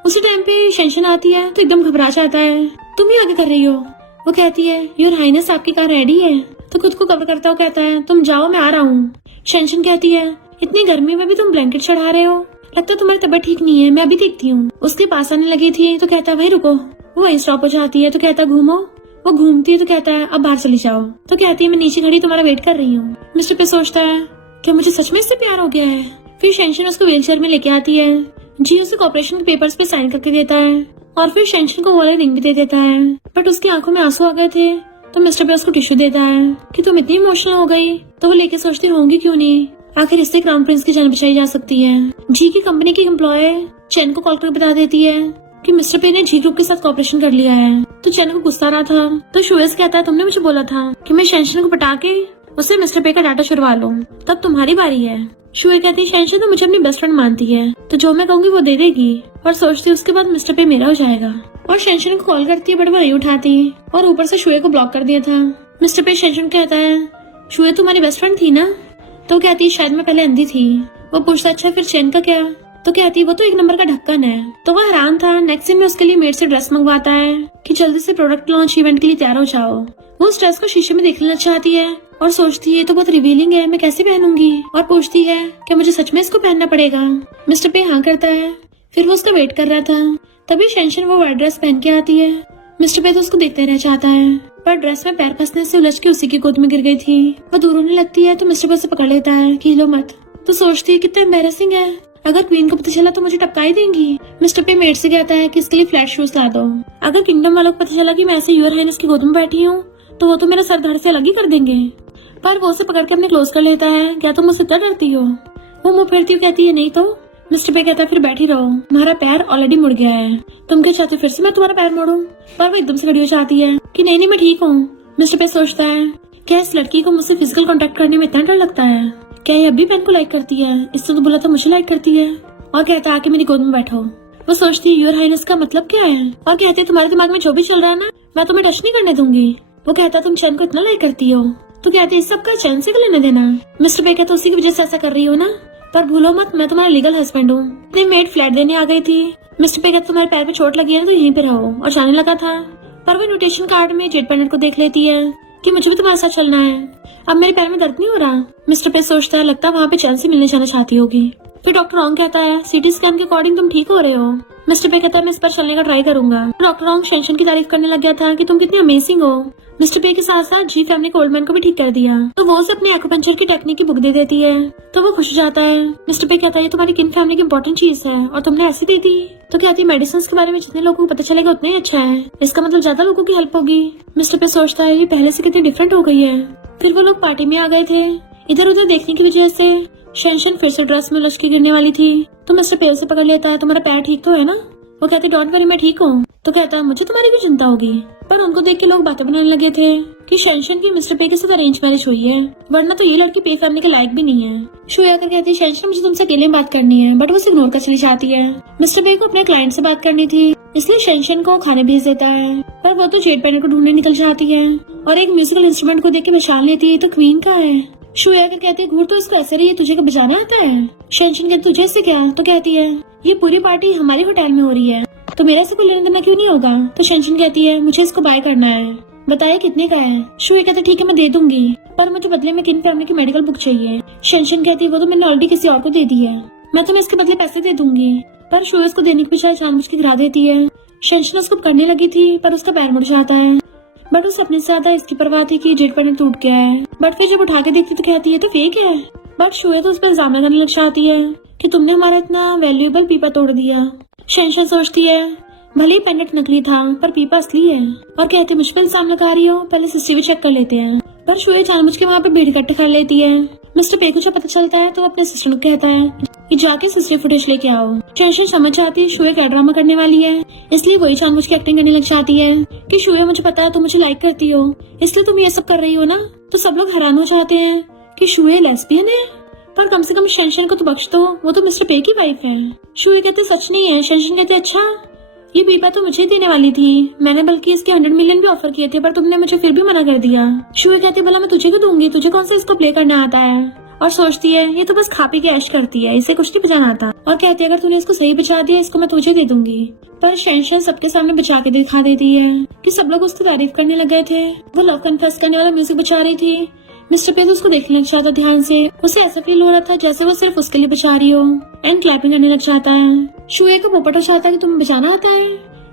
उसी टाइम पे शेंशन आती है तो एकदम घबरा जाता है, तुम ही आगे कर रही हो। वो कहती है योर हाइनेस आपकी कार रेडी है। तो खुद को कवर करता हुआ कहता है तुम जाओ मैं आ रहा हूँ। शेंशन कहती है इतनी गर्मी में भी तुम ब्लैंकेट चढ़ा रहे हो, लगता है तुम्हारी तबीयत ठीक नहीं है, मैं अभी देखती हूँ। उसके पास आने लगी थी तो कहता है भाई रुको। वो वहीं स्टॉप हो जाती है तो कहता है घूमो। वो घूमती है तो कहता है अब बाहर चली जाओ। तो कहती है मैं नीचे खड़ी तुम्हारा वेट कर रही हूँ। मिस्टर पे सोचता है क्या मुझे सच में इससे प्यार हो गया है। फिर शेंशन उसको व्हीलचेयर में लेके आती है। जी उसे कॉर्पोरेशन के पेपर्स पे साइन करके देता है और फिर शेंशन को वो वाला रिंग भी दे देता है। बट उसकी आंखों में आंसू आ गए थे तो मिस्टर पे उसको टिश्यू देता है कि तुम इतनी इमोशनल हो गई। तो वो लेके सोचती होंगी क्यों नहीं, आखिर इससे क्राउन प्रिंस की जान बचाई जा सकती है। जी की कंपनी की एम्प्लॉय चैन को कॉल करके बता देती है कि मिस्टर पे ने जी ग्रुप के साथ कॉर्पोरेशन कर लिया है। तो चैन को गुस्सा रहा था तो शुएस कहता है तुमने मुझे बोला था कि मैं शेंशन को पटा के उससे मिस्टर पे का डाटा छुड़वा लूं, तब तुम्हारी बारी है। शुए कहती है शेंशन तो मुझे अपनी बेस्ट फ्रेंड मानती है तो जो मैं कहूंगी वो दे देगी। और सोचती उसके बाद मिस्टर पे मेरा हो जाएगा। और शेंशन को कॉल करती है बट वो नहीं उठाती और ऊपर से शुए को ब्लॉक कर दिया था। मिस्टर पे शेंशन कहता है शुए तुम्हारी बेस्ट फ्रेंड थी ना? तो कहती है शायद मैं पहले अंधी थी। वो पूछता अच्छा फिर चैन का क्या? तो कहती है वो तो 1 नंबर का ढक्कन है। तो वो हैरान था। नेक्स्ट दिन में उसके लिए मेड से ड्रेस मंगवाता है कि जल्दी से प्रोडक्ट लॉन्च इवेंट के लिए तैयार हो जाओ। वो उस ड्रेस को शीशे में देख लेना चाहती है और सोचती है तो बहुत रिवीलिंग है, मैं कैसे पहनूंगी। और पूछती है कि मुझे सच में इसको पहनना पड़ेगा। मिस्टर पे हाँ करता है। फिर वो उसका वेट कर रहा था तभी शेंशन वो वाइट ड्रेस पहन के आती है। मिस्टर पे तो उसको देखते रह जाता है पर ड्रेस में पैर फंसने से उलझ के उसी की गोद में गिर गई थी। वो दूर होने लगती है तो मिस्टर पे उसे पकड़ लेता है कि हिलो मत। तो सोचती है कितना एम्बैरेसिंग है, अगर क्वीन को पता चला तो मुझे टपका ही देंगी। मिस्टर पे मेड से कहता है कि इसके लिए फ्लैट शूज ला दो, अगर किंगडम वालों को पता चला कि मैं ऐसे योर हाइनेस की गोद में बैठी हूँ तो वो तो मेरा सर धड़ से अलग ही कर देंगे। पर वो उसे पकड़ कर अपने क्लोज कर लेता है। क्या तुम मुझसे इतना डरती हो? वो मुंह फेरती हुई कहती है नहीं तो। मिस्टर पे कहता है फिर बैठी रहो, तुम्हारा पैर ऑलरेडी मुड़ गया है, तुम क्या चाहते हो फिर से मैं तुम्हारा पैर मोड़ूं? पर वो एकदम से खड़ी हो जाती है कि नहीं मैं ठीक हूँ। मिस्टर पे सोचता है क्या इस लड़की को मुझसे फिजिकल कांटेक्ट करने में इतना डर लगता है? क्या ये अभी पेन को लाइक करती है? इसने तो बोला था मुझे लाइक करती है। और कहता है आके मेरी गोद में बैठो। वो सोचती है योर हाइनेस का मतलब क्या है और कहते है तुम्हारे दिमाग में जो भी चल रहा है ना मैं तुम्हें टच नहीं करने दूंगी। वो कहता तुम चैन को इतना लाइक करती हो तो कहते इस सब का चैन से लेना देना। मिस्टर पे कहता उसी की वजह से ऐसा कर रही हो ना, पर भूलो मत मैं तुम्हारा लीगल हस्बैंड हूँ। अपनी मेड फ्लैट देने आ गई थी। मिस्टर पे कहता तुम्हारे पैर पे चोट लगी है तो यहीं पे रहो और जाने लगा था। पर वो इन्विटेशन कार्ड में जेट पैनेट को देख लेती है कि मुझे भी तुम्हारे साथ चलना है, अब मेरे पैर में दर्द नहीं हो रहा। मिस्टर पे सोचता है लगता है वहाँ पे चैन से मिलने जाना चाहती होगी। फिर डॉक्टर रॉन्ग कहता है सीटी स्कैन के अकॉर्डिंग तुम ठीक हो रहे हो। मिस्टर पे कहता है मैं इस पर चलने का ट्राई करूंगा। डॉक्टर रॉन्ग शेंशन की तारीफ करने लग गया था कि तुम कितनी अमेजिंग हो। मिस्टर पे के साथ साथ जी फैमिली को ओल्ड मैन को भी ठीक कर दिया। तो वो उसे अपनी एक्यूपंक्चर की टेक्निक की बुक दे देती है तो वो खुश हो जाता है। मिस्टर पे कहता है ये तुम्हारी किन फैमिली की इंपॉर्टेंट चीज है और तुमने ऐसी दे दी। तो कहती है मेडिसिन के बारे में जितने लोगों को पता चलेगा उतना ही अच्छा है, इसका मतलब ज्यादा लोगों की हेल्प होगी। मिस्टर पे सोचता है ये पहले से कितनी डिफरेंट हो गई है। फिर वो लोग पार्टी में आ गए थे। इधर उधर देखने की वजह से शेंशन फिर से ड्रेस में उलझ के गिरने वाली थी तो मिस्टर पे उसे पकड़ लेता है, तुम्हारा पैर ठीक तो है ना? वो कहती डोंट वरी मैं ठीक हूँ। तो कहता मुझे तुम्हारी भी चिंता होगी। पर उनको देख के लोग बातें बनाने लगे थे कि शेंशन की मिस्टर पे के साथ अरेंज मैरिज हुई है, वरना तो ये लड़की पे फैमिली के लायक भी नहीं है। शुए आकर कहती शेंशन मुझे तुमसे अकेले बात करनी है, बट वो उसे इग्नोर कर चली जाती है। मिस्टर पे को अपने क्लाइंट से बात करनी थी, इसलिए शेंशन को खाने भेज देता है, पर वो तो जेड पैनर को ढूंढने निकल जाती है और एक म्यूजिकल इंस्ट्रूमेंट को देख के पहचान लेती है तो क्वीन का है। शुए आकर कहती है घूर तो इसको ऐसे रही है, तुझे को बजाना आता है? शेंशन कहती तुझे इससे क्या? तो कहती है ये पूरी पार्टी हमारे होटल में हो रही है तो मेरा से कोई लेना देना क्यों नहीं होगा? तो शेंशन कहती है मुझे इसको बाय करना है, बताइए कितने का है? शुए कहते ठीक है मैं दे दूंगी, पर मुझे बदले में किन फैमिली की मेडिकल बुक चाहिए। शेंशन कहती है वो तो मैंने ऑलरेडी किसी और को दे दी है, मैं तुम्हें इसके बदले पैसे दे दूंगी। पर शुए उसको देने की बजाय जानबूझ के गिरा देती है। शेंशन उसको करने लगी थी पर उसका पैर मुड़ जाता है, बट उसे अपने से ज्यादा इसकी परवाह थी कि जेट पैनल टूट गया है। बट फिर जब उठा के देखती तो कहती है तो फेक है। बट शुए तो उस पर इल्जाम लगाने लग जाती है कि तुमने हमारा इतना वैल्यूएबल पीपा तोड़ दिया। शेंशन सोचती है भले ही पेंडेंट नकली था पर पीपा असली है, और कहते मुझ पर इल्जाम लगा रही हो, पहले सीसीटीवी चेक कर लेते हैं। पर शुए जानबूझ के वहाँ पे भीड़ इकट्ठा कर लेती है। मिस्टर पे को जब पता चलता है तो अपने असिस्टेंट को कहता है कि जाके सीसीटीवी फुटेज लेके आओ। शेंशन समझ जाती है शुए क्या ड्रामा करने वाली है, इसलिए वही जानबूझ के एक्टिंग करने लग जाती है कि शुए मुझे पता है तुम मुझे लाइक करती हो, इसलिए तुम ये सब कर रही हो ना। तो सब लोग हैरान हो जाते हैं कि शुए लेस्बियन है, पर कम से कम शेंशन को तो बख्श दो, वो तो मिस्टर पे की वाइफ है। शुए कहते सच नहीं है। शेंशन कहते अच्छा ये पीपा तो मुझे देने वाली थी, मैंने बल्कि इसके 100 मिलियन भी ऑफर किए थे पर तुमने मुझे फिर भी मना कर दिया। शुए कहती भला मैं तुझे क्यों दूंगी, तुझे कौन सा इसको प्ले करना आता है? और सोचती है ये तो बस खा पी के ऐश करती है, इसे कुछ नहीं बजाना आता। और कहती है अगर तूने इसको सही बचा दिया इसको मैं तुझे दे दूंगी। पर शेंशन सबके सामने बचा के दिखा देती है कि सब लोग उसकी तारीफ करने लग गए थे। वो लव कन्फेस करने वाला म्यूजिक बचा रही थी। मिस्टर पे उसको देखने लग जाता ध्यान से, उसे ऐसा फील हो रहा था जैसे वो सिर्फ उसके लिए बचा रही हो, एंड क्लैपिंग करने लग जाता है। शुए को पोपट हो जाता है कि तुम्हें बचाना आता है।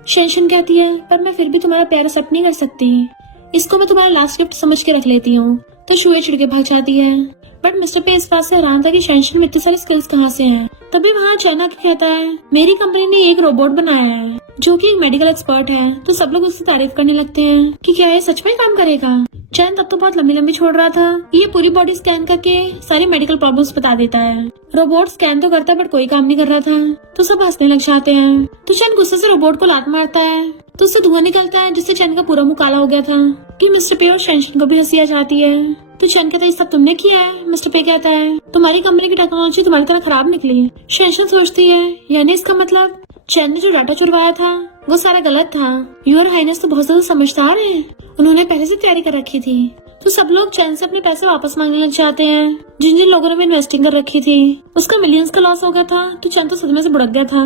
शेंशन कहती है पर मैं फिर भी तुम्हारा प्यार एक्सेप्ट नहीं कर सकती, इसको मैं तुम्हारा लास्ट गिफ्ट समझ के रख लेती हूँ। तो शुए चिढ़ के भाग जाती है। बट मिस्टर पे इस बात से हैरान था कि शेंशन में इतनी सारी स्किल्स कहाँ से हैं। तभी वहाँ चैन आके कहता है मेरी कंपनी ने एक रोबोट बनाया है जो कि एक मेडिकल एक्सपर्ट है। तो सब लोग उसकी तारीफ करने लगते हैं कि क्या ये सच में काम करेगा। चैन तब तो बहुत लंबी लंबी छोड़ रहा था, ये पूरी बॉडी स्कैन करके सारी मेडिकल प्रॉब्लम्स बता देता है। रोबोट स्कैन तो करता है बट कोई काम नहीं कर रहा था, तो सब हंसने लग जाते हैं। तो चैन गुस्से से रोबोट को लात मारता है तो उससे धुआं निकलता है जिससे चैन का पूरा मुंह काला हो गया था कि मिस्टर पे और शेंशन को भी हंसी आ जाती है। तो चैन कहता है सब तुमने किया है। मिस्टर पे कहता है तुम्हारी कंपनी की टेक्नोलॉजी तुम्हारी तरह खराब निकली। शेंशन सोचती है यानी इसका मतलब चैन ने जो डाटा चुरवाया था वो सारा गलत था। योर हाइनेस तो बहुत ज्यादा समझदार है, उन्होंने पहले से तैयारी कर रखी थी। तो सब लोग चैन से अपने पैसे वापस मांगने लग जाते हैं जिन जिन लोगों ने भी इन्वेस्टिंग कर रखी थी। उसका मिलियंस का लॉस हो गया था तो चैन तो सदमे से बुड़क गया था।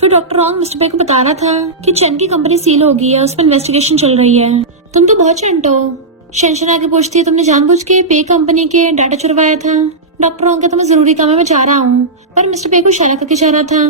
फिर डॉक्टर रॉन्ग मिस्टर पे को बता रहा था कि चैन की कंपनी सील हो गई है, उस पर इन्वेस्टिगेशन चल रही है। तुम तो बहुत चंट हो। शेंशन आगे पूछती है तुमने जानबूझ के पे कंपनी के डाटा चुरवाया था। डॉक्टर रॉन्ग कहता मैं जरूरी काम है मैं जा रहा हूँ, पर मिस्टर पे को इशारा करके जा रहा था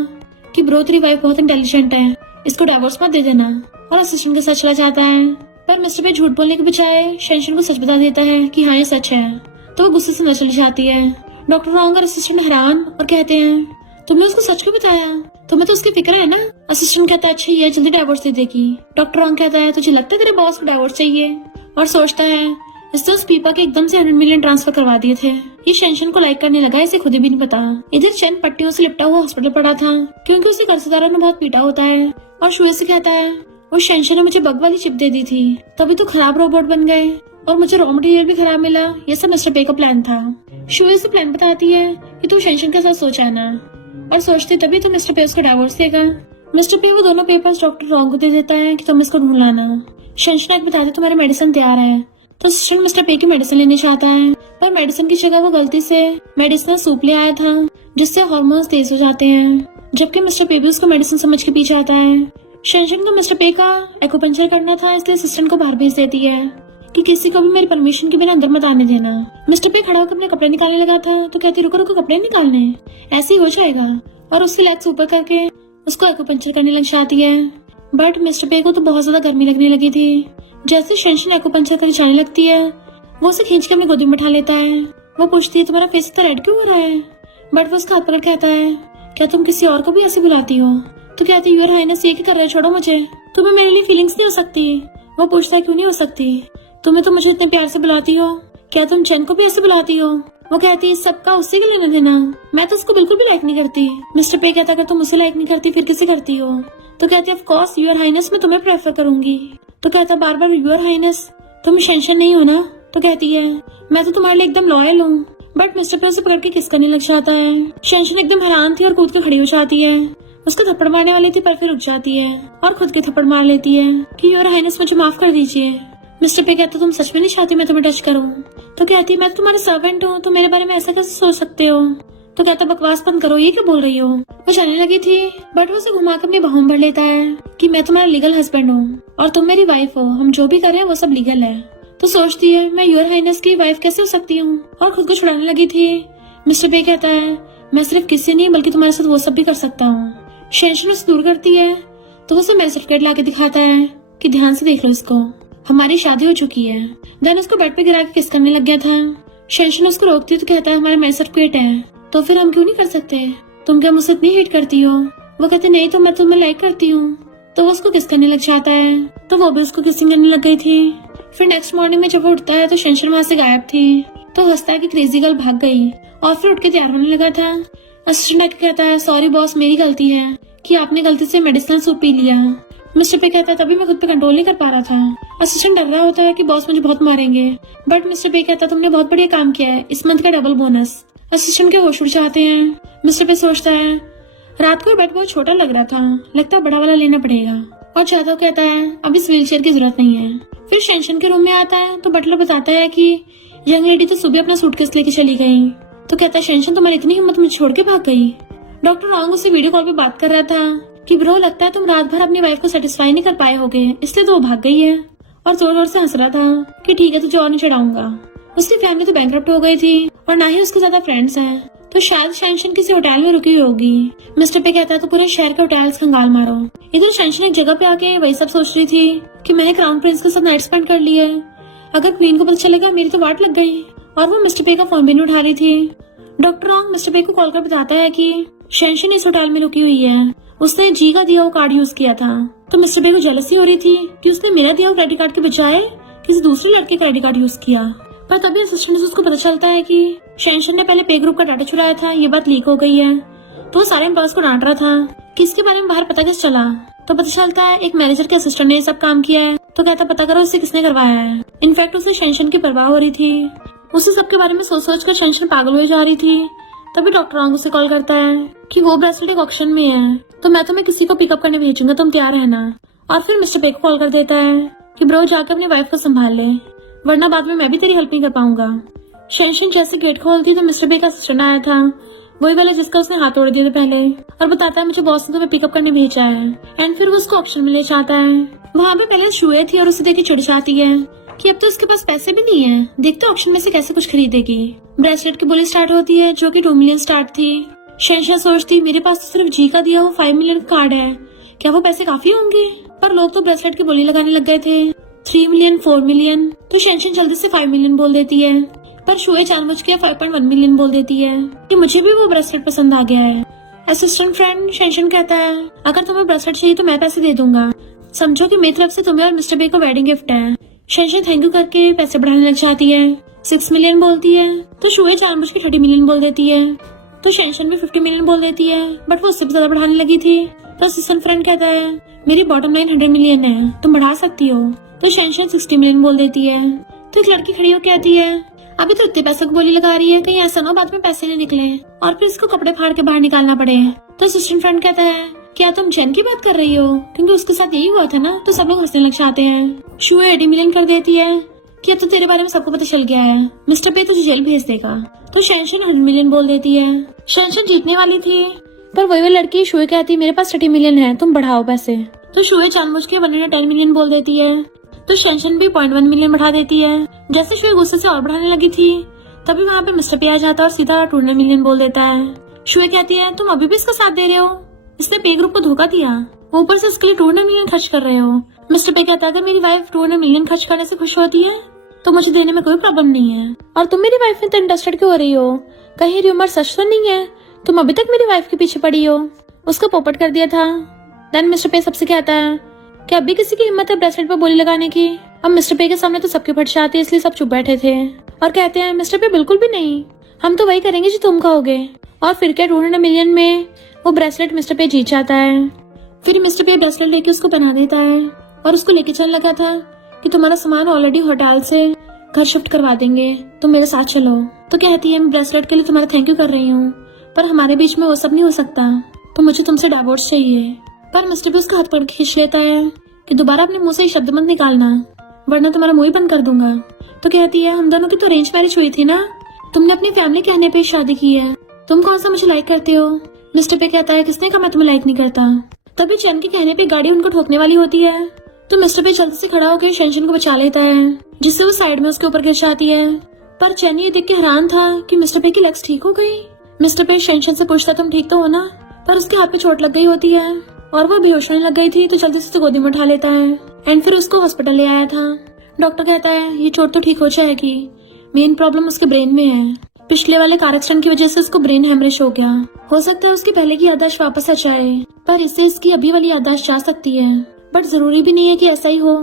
कि ब्रो तेरी वाइफ बहुत इंटेलिजेंट है, इसको डाइवोर्स मत दे देना, और असिस्टेंट के साथ चला जाता है। पर मिस्टर पे झूठ बोलने के बजाय शेंशन को सच बता देता है कि हाँ ये सच है, तो वो गुस्से से न चली जाती है। डॉक्टर रॉन्ग और असिस्टेंट हैरान और कहते हैं तुमने उसको सच क्यों बताया, तुम्हें तो उसकी फिक्र है ना। असिस्टेंट कहता है अच्छा ये जल्दी डाइवोर्स दे देगी। डॉक्टर रॉन्ग कहता है तुझे लगता है तेरे बॉस को डाइवोर्स चाहिए, और सोचता है इसने उस पीपा के एकदम से 100 मिलियन ट्रांसफर करवा दिए थे। ये शेंशन को लाइक करने लगा, इसे खुद भी नहीं पता। इधर चैन पट्टियों से लिपटा हुआ हॉस्पिटल पड़ा था क्योंकि उसे कर्जदारों ने बहुत पीटा होता है। और शुए से कहता है वो शेंशन ने मुझे बग वाली चिप दे दी थी, तभी तो खराब रोबोट बन गए और मुझे रॉ मटेरियल भी खराब मिला। ये सब मिस्टर पे का प्लान था। शुए से प्लान बताती है कि तू शेंशन के साथ सोचा ना, और सोचती तभी तो मिस्टर पे उसको डाइवोर्स देगा। मिस्टर पे वो दोनों पेपर्स डॉक्टर रॉन्ग को दे देता है कि तुम इसको ढूंढ लाना। शेंशन आगे बताते तुम्हारी मेडिसिन तैयार है। तो असिस्टेंट मिस्टर पे की मेडिसिन लेने चाहता है, पर मेडिसिन की जगह वो गलती से मेडिसिनल सूप ले आया था जिससे हार्मोन्स तेज हो जाते हैं, जबकि मिस्टर पे भी उसको मेडिसिन समझ के पी जाता है। शेंशन को मिस्टर पे का एक्यूपंक्चर करना था, इसलिए असिस्टेंट को बाहर भेज देती है कि किसी को भी मेरी परमिशन के बिना अंदर मत आने देना। मिस्टर पे खड़ा होकर अपने कपड़े निकालने लगा था तो कहती रुको रुको कपड़े निकालने, ऐसे ही हो जाएगा, और उसकी लेग्स ऊपर करके उसको एक्यूपंक्चर करने लग जाती है। बट मिस्टर पे को तो बहुत ज्यादा गर्मी लगने लगी थी। जैसे शेंशन एक्यूपंक्चर करके जाने लगती है वो उसे खींच के अपनी गोदी में उठा लेता है। वो पूछती है तुम्हारा फेस इतना रेड क्यों हो रहा है, बट वो उसका हाथ पकड़ कहता है क्या तुम किसी और को भी ऐसे बुलाती हो। तो कहती योर हाइनेस ये क्या कर रहे हो, छोड़ो मुझे, तुम्हें मेरे लिए फीलिंग्स नहीं हो सकती। वो पूछता है क्यों नहीं हो सकती, तुम्हें तो मुझे इतने प्यार से बुलाती हो, क्या तुम चैन को भी ऐसे बुलाती हो। वो कहती है सबका उसी के लेना देना, मैं तो उसको बिल्कुल भी लाइक नहीं करती। मिस्टर पे कहता अगर तुम उसे लाइक नहीं करती फिर किसे करती हो? तो कहती है ऑफ कोर्स योर हाइनेस, मैं तुम्हें प्रेफर करूंगी। तो कहता बार बार योर हाइनेस, तुम शेंशन नहीं हो ना? तो कहती है मैं तो तुम्हारे लिए एकदम लॉयल हूँ। बट मिस्टर पे उसे पकड़ के किस करने लग जाता है। शेंशन एकदम हैरान थी और कूद के खड़ी हो जाती है। उसको थप्पड़ मारने वाली थी पर फिर रुक जाती है और खुद के थप्पड़ मार लेती है कि योर हाइनेस मुझे माफ कर दीजिए। मिस्टर पे कहता तुम सच में नहीं चाहती मैं तुम्हें टच करूं? तो कहती है मैं तो तुम्हारा सर्वेंट हूँ, तो मेरे बारे में ऐसा कैसे सोच सकते हो? तो कहता बकवास बंद करो, ये क्या बोल रही हो? वो जाने लगी थी बट वो उसे घुमा कर अपनी बाहों में भर लेता है कि मैं तुम्हारा लीगल हस्बैंड हूँ और तुम मेरी वाइफ हो, हम जो भी करें वो सब लीगल है। तो सोचती है मैं योर हाइनेस की वाइफ कैसे हो सकती हूँ और खुद को छुड़ाने लगी थी। मिस्टर पे कहता है मैं सिर्फ किसी नहीं बल्कि तुम्हारे साथ वो सब भी कर सकता हूँ। शेंशन उसे दूर करती है तो उसे मैरिज सर्टिफिकेट ला के दिखाता है कि ध्यान से देख लो इसको, हमारी शादी हो चुकी है। देन उसको बेड पे गिरा के किस करने लग गया था। शेंशन उसको रोकती है तो कहता है हमारा मैरिज सर्टिफिकेट है तो फिर हम क्यों नहीं कर सकते? तुम क्या मुझसे इतनी हेट करती हो? वो कहते नहीं तो मैं तुम्हें लाइक करती हूँ। तो वो उसको किस करने लग जाता है तो वो भी उसको किसिंग करने लग गई थी। फिर नेक्स्ट मॉर्निंग में जब वो उठता है तो शेंशन वहाँ से गायब थी। तो हंसता है कि क्रेजी गर्ल भाग गई और फिर उठ के तैयार होने लगा था। असिस्टेंट कहता है सॉरी बॉस, मेरी गलती है कि आपने गलती से मेडिसिनल सूप पी लिया। मिस्टर पे कहता है तभी मैं खुद पे कंट्रोल नहीं कर पा रहा था। असिस्टेंट डर रहा होता है कि बॉस मुझे बहुत मारेंगे बट मिस्टर पे कहता है तुमने बहुत बढ़िया काम किया है, इस मंथ का डबल बोनस। असिस्टेंट के होश उड़ जाते हैं। मिस्टर पे सोचता है रात को बेड बहुत छोटा लग रहा था, लगता है बड़ा वाला लेना पड़ेगा। और जादव कहता है अब इस व्हीलचेयर की जरूरत नहीं है। फिर शेंशन के रूम में आता है तो बटलर बताता है कि यंग लेडी तो सुबह अपना सूटकेस लेके चली गई। तो कहता है शेंशन तुम्हारी इतनी हिम्मत मुझे छोड़ के भाग गई। डॉक्टर रॉन्ग उससे वीडियो कॉल पे बात कर रहा था कि ब्रो लगता है तुम रात भर अपनी वाइफ को सेटिस्फाई नहीं कर पाए होगे इसलिए तो वो भाग गई है। और जोर जोर से हंस रहा था कि ठीक है तुझे और नहीं चढ़ाऊंगा। उसकी फैमिली तो बैंकरप्ट हो गई थी और ना ही उसके ज्यादा फ्रेंड्स हैं, तो शायद शेंशन किसी होटल में रुकी होगी। मिस्टर पे कहता है तो पूरे शहर के होटल्स खंगाल मारो। इधर शेंशन एक जगह पे आके वही सब सोच रही थी कि मैंने क्राउन प्रिंस के साथ नाइट स्पेंड कर ली है, अगर क्वीन को पता चलेगा मेरी तो वाट लग गई। और वो मिस्टर पे का फोन भी नहीं उठा रही थी। डॉक्टर रॉन्ग मिस्टर पे को कॉल कर बताता है कि शेंशन इस होटल में रुकी हुई है, उसने जी का दिया हुआ कार्ड यूज किया था। तो मिस्टर पे को जेलसी हो रही थी कि उसने मेरा दिया हुआ क्रेडिट कार्ड के बजाय किसी दूसरे लड़के का क्रेडिट कार्ड यूज किया। पर तभी असिस्टेंट से उसको पता चलता है कि शेंशन ने पहले पे ग्रुप का डाटा चुराया था, ये बात लीक हो गई है। तो वो सारे एम्प्लॉयज को डांट रहा था कि इसके बारे में बाहर पता कैसे चला। तो पता चलता है एक मैनेजर के असिस्टेंट ने ये सब काम किया है। तो कहता पता करो उससे किसने करवाया है। इनफैक्ट उसे शेंशन की परवाह हो रही थी, उसे सबके बारे में सोच सोच कर शेंशन पागल हो जा रही थी। तभी डॉक्टर रॉन्ग उसे कॉल करता है कि वो ब्रेसलेट एक ऑक्शन में है तो मैं तुम्हें किसी को पिकअप करने भेजूंगा, तुम तैयार रहना। और फिर मिस्टर पे को कॉल कर देता है कि ब्रो जाकर अपनी वाइफ को संभाल ले वरना बाद में मैं भी तेरी हेल्प नहीं कर पाऊंगा। शेंशन जैसे गेट खोलती तो मिस्टर पे का असिस्टेंट आया था, वही वाला जिसका उसने हाथ तोड़ दिए थे पहले, और बताता है मुझे बॉस ने तुम्हें पिकअप करने भेजा है। एंड फिर वो उसको ऑप्शन में ले जाता है। वहाँ पे पहले शुए थी और उसे देख के चिढ़ जाती है कि अब तो उसके पास पैसे भी नहीं है, देखते ऑप्शन में से कैसे कुछ खरीदेगी। ब्रेसलेट की बोली स्टार्ट होती है जो कि 2 मिलियन स्टार्ट थी। शेंशन सोचती मेरे पास तो सिर्फ जी का दिया हुआ 5 मिलियन कार्ड है, क्या वो पैसे काफी होंगे? पर लोग तो ब्रेसलेट की बोली लगाने लग गए थे 3 मिलियन 4 मिलियन। तो शेंशन जल्दी से 5 मिलियन बोल देती है पर शुए जानबूझ के 5.1 मिलियन बोल देती है कि मुझे भी वो ब्रेसलेट पसंद आ गया है। असिस्टेंट फ्रेंड शेंशन कहता है अगर तुम्हें ब्रेसलेट चाहिए तो मैं पैसे दे दूंगा, समझो कि मेरी तरफ से तुम्हें और मिस्टर बे को वेडिंग गिफ्ट है। शेंशन थैंक यू करके पैसे बढ़ाने लग जाती है, 6 मिलियन बोलती है। तो शुए जानबूझ के 30 मिलियन बोल देती है। तो शेंशन भी 50 मिलियन बोल देती है बट वो उससे भी ज्यादा बढ़ाने लगी थी। तो असिस्टेंट फ्रेंड कहता है मेरी बॉटम लाइन 100 मिलियन है, तुम बढ़ा सकती हो। तो शेंशन 60 मिलियन बोल देती है। तो एक लड़की खड़ी होकर आती है अभी तो इतने पैसे की बोली लगा रही है, कहीं ऐसा ना बाद में पैसे नहीं निकले और फिर इसको कपड़े फाड़ के बाहर निकालना पड़े। तो असिस्टेंट फ्रेंड कहता है क्या तुम जेन की बात कर रही हो, क्योंकि उसके साथ यही हुआ था ना। तो सब लोग हंसने लग जाते हैं। शुए 80 मिलियन कर देती है कि अब तो तेरे बारे में सबको पता चल गया है, मिस्टर पे तुझे जेल भेज देगा। तो शेंशन 100 मिलियन बोल देती है। शेंशन जीतने वाली थी पर वही लड़की शुए कहती मेरे पास 30 मिलियन है, तुम बढ़ाओ पैसे। तो शुए जानबूझ के 110 मिलियन बोल देती है। तो शेंशन भी 0.1 मिलियन बढ़ा देती है। जैसे शुए गुस्से से और बढ़ाने लगी थी तभी वहाँ पे मिस्टर पे आ जाता है और सीधा 200 मिलियन बोल देता है। शुए कहती है तुम अभी भी इसका साथ दे रहे हो, इसने पे ग्रुप को धोखा दिया, ऊपर से इसके लिए 200 मिलियन खर्च कर रहे हो। मिस्टर पे कहता है अगर मेरी वाइफ 200 मिलियन खर्च करने से खुश होती है तो मुझे देने में कोई प्रॉब्लम नहीं है, और तुम मेरी वाइफ में तो इंटरेस्टेड क्यों हो रही हो, कहीं र्यूमर सच तो नहीं है, तुम अभी तक मेरी वाइफ के पीछे पड़ी हो। उसका पोपट कर दिया था। देन मिस्टर पे सबसे कहता है कि अभी किसी की हिम्मत है ब्रेसलेट पर बोली लगाने की। अब मिस्टर पे के सामने तो सबके फट जाते हैं इसलिए सब चुप बैठे थे और कहते हैं मिस्टर पे बिल्कुल भी नहीं, हम तो वही करेंगे जो तुम कहोगे। और फिर क्या 200 मिलियन में वो ब्रेसलेट मिस्टर पे जीत जाता है। फिर मिस्टर पे ब्रेसलेट लेके उसको पहना देता है और उसको लेके चलने लगा था कि तुम्हारा सामान ऑलरेडी होटल से घर शिफ्ट करवा देंगे, तुम मेरे साथ चलो। तो कहती है मैं ब्रेसलेट के लिए तुम्हारा थैंक यू कर रही हूँ, पर हमारे बीच में वो सब नहीं हो सकता, तो मुझे तुमसे डाइवोर्स चाहिए। पर मिस्टर पे उसका हाथ पकड़ के खींच लेता है कि दोबारा अपने मुंह से ये शब्द मत निकालना, वरना तुम्हारा मुंह ही बंद कर दूंगा। तो कहती है हम दोनों की तो अरेंज मैरिज हुई थी ना, तुमने अपनी फैमिली कहने पे शादी की है, तुम कौन सा मुझे लाइक करते हो। मिस्टर पे कहता है किसने कहा मैं तुम्हें लाइक नहीं करता। तभी चैन के कहने पे गाड़ी उनको ठोकने वाली होती है, तो मिस्टर पे जल्दी से खड़ा होकर शेंशन को बचा लेता है, जिससे वो साइड में उसके ऊपर गिर जाती है। पर चैन ये देख के हैरान था कि मिस्टर पे की लेग्स ठीक हो गई। मिस्टर पे शेंशन से पूछता तुम ठीक तो हो ना, पर उसके हाथ पे चोट लग गई होती है और वो बेहोश होने लग गई थी, तो जल्दी से गोदी में उठा लेता है एंड फिर उसको हॉस्पिटल ले आया था। डॉक्टर कहता है ये चोट तो ठीक हो जाएगी, मेन प्रॉब्लम उसके ब्रेन में है, पिछले वाले कार एक्सीडेंट की वजह से उसको ब्रेन हेमरेज हो गया, हो सकता है उसकी पहले की याददाश्त वापस आ जाए, पर इससे इसकी अभी वाली याददाश्त जा सकती है, बट जरूरी भी नहीं है कि ऐसा ही हो।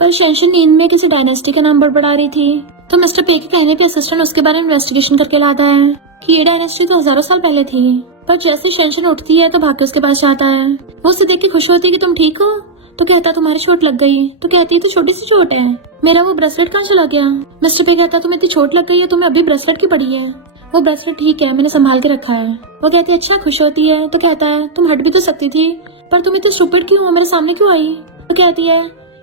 पर शेंशन नींद में किसी डायनेस्टी का नाम बड़बड़ा रही थी, तो मिस्टर पे के कहने पे असिस्टेंट उसके बारे में इन्वेस्टिगेशन करके लाता है कि ये डायनेस्टी तो हजारों साल पहले थी। पर जैसे शेंशन उठती है तो भाग के उसके पास जाता है, वो उसे देख के खुश होती है कि तुम ठीक हो। तो कहता तुम्हारी चोट लग गई, तो कहती है तो छोटी सी चोट है, मेरा वो ब्रेसलेट कहाँ चला गया। मिस्टर पे कहता तुम्हें इतनी चोट लग गई है, तुम्हें अभी ब्रेसलेट की पड़ी है। वो ब्रेसलेट ठीक है, मैंने संभाल के रखा है। वो कहती है अच्छा, खुश होती है। तो कहता है तुम हट भी तो सकती थी, पर तुम इतनी स्टूपिड क्यों हो, मेरे सामने क्यों आई। तो कहती है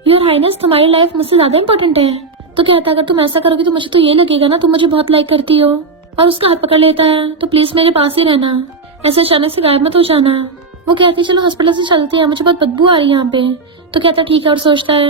योर हाइनेस तुम्हारी लाइफ मुझसे ज्यादा इम्पोर्टेंट है। तो कहता है अगर तुम ऐसा करोगी तो मुझे तो ये लगेगा ना तुम मुझे बहुत लाइक करती हो, और उसका हाथ पकड़ लेता है तो प्लीज मेरे पास ही रहना, ऐसे अचानक से गायब मत हो जाना। वो कहती है चलो हॉस्पिटल से चलते हैं, मुझे बहुत बदबू आ रही है यहाँ पे। तो कहता ठीक है, और सोचता है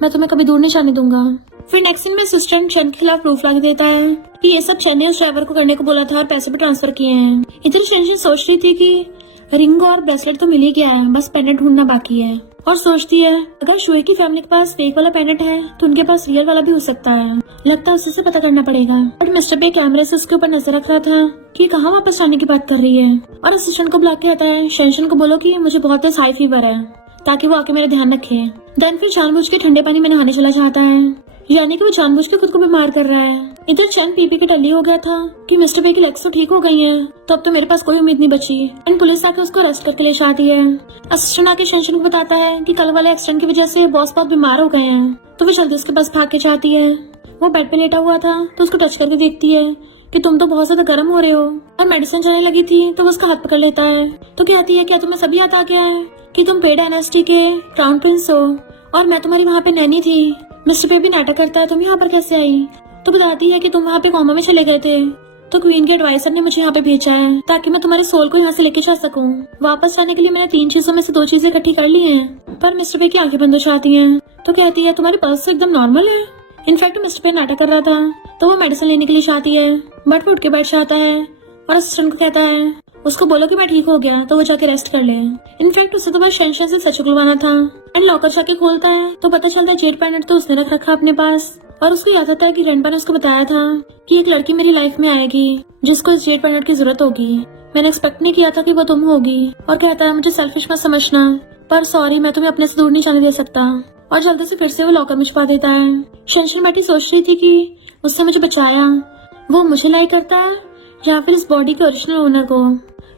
मैं तुम्हें कभी दूर नहीं जाने दूंगा। फिर नेक्स्ट सीन में असिस्टेंट चैन के खिलाफ प्रूफ लगा देता है कि ये सब चैन ने उस ड्राइवर को करने को बोला था और पैसे भी ट्रांसफर किए हैं। इधर शेंशन सोच रही थी कि रिंग और ब्रेसलेट तो मिल ही गया है, बस पेंडेंट ढूंढना बाकी है, और सोचती है अगर शुए की फैमिली के पास फेक वाला पेंडेंट है तो उनके पास रियल वाला भी हो सकता है, लगता है उससे पता करना पड़ेगा। बट मिस्टर पे कैमरे से उसके ऊपर नजर रख रहा था कि कहाँ वापस आने की बात कर रही है, और असिस्टेंट को बुला के आता है शेंशन को बोलो कि मुझे बहुत तेज हाई फीवर है, ताकि वो आके मेरा ध्यान रखे। देन फिर जानबूझ के ठंडे पानी में नहाने चला जाता है, यानी कि वो जानबूझ के खुद को बीमार कर रहा है। इधर चैन पीपी के टल्ली हो गया था कि मिस्टर पे की लेग्स तो ठीक हो गई हैं, तो अब तो मेरे पास कोई उम्मीद नहीं बची, एंड पुलिस आके उसको अरेस्ट करके ले जाती है। असिस्टेंट आके शेंशन को बताता है कि कल वाले एक्सीडेंट की वजह से बॉस बहुत बीमार हो गए हैं, तो वो जल्दी उसके पास भाग के जाती है। वो बेड पे लेटा हुआ था तो उसको टच करके देखती है कि तुम तो बहुत ज्यादा गर्म हो रहे हो, और मेडिसिन चलने लगी थी तो वो उसका हाथ पकड़ लेता है। तो कहती है क्या तुम्हें सभी याद आ गया है कि तुम पे डायनेस्टी के क्राउन प्रिंस हो और मैं तुम्हारी वहाँ पे नैनी थी। मिस्टर पे भी नाटक करता है तुम यहाँ पर कैसे आई। तो बताती है कि तुम वहाँ पे कोमा में चले गए थे, तो क्वीन के एडवाइजर ने मुझे यहाँ पे भेजा है ताकि मैं तुम्हारे सोल को यहाँ से लेके जा सकूँ। वापस जाने के लिए मैंने 3 चीजों में से 2 चीजें इकट्ठी कर ली हैं। पर मिस्टर पे की आंखें बंद हो जाती हैं। तो कहती है तुम्हारी पल्स तो एकदम नॉर्मल है। इनफैक्ट मिस्टर पे नाटक कर रहा था, तो वो मेडिसिन लेने के लिए जाती है, बट वो उठ के बैठ जाता है और असिस्टेंट को कहता है उसको बोलो कि मैं ठीक हो गया, तो वो जाके रेस्ट कर ले। इनफैक्ट उसे तो बस शेंशन से सच उगलवाना था। एंड लॉकर जाके खोलता है तो पता चलता है जेड पेंडेंट तो उसने रख रखा अपने पास, और उसको याद आता है कि रेंपा ने उसको बताया था कि एक लड़की मेरी लाइफ में आएगी जिसको इस जेड पेंडेंट की जरूरत होगी, मैंने एक्सपेक्ट नहीं किया था कि वो तुम होगी। और कहता है मुझे सेल्फिश मत समझना, पर सॉरी मैं तुम्हें अपने से दूर नहीं जाने दे सकता, और जल्दी से फिर से वो लॉकर में छुपा देता है। शेंशन बैठी सोच रही थी कि उसने मुझे बचाया, वो मुझे लाइक करता है या फिर इस बॉडी के ओरिजिनल ओनर को।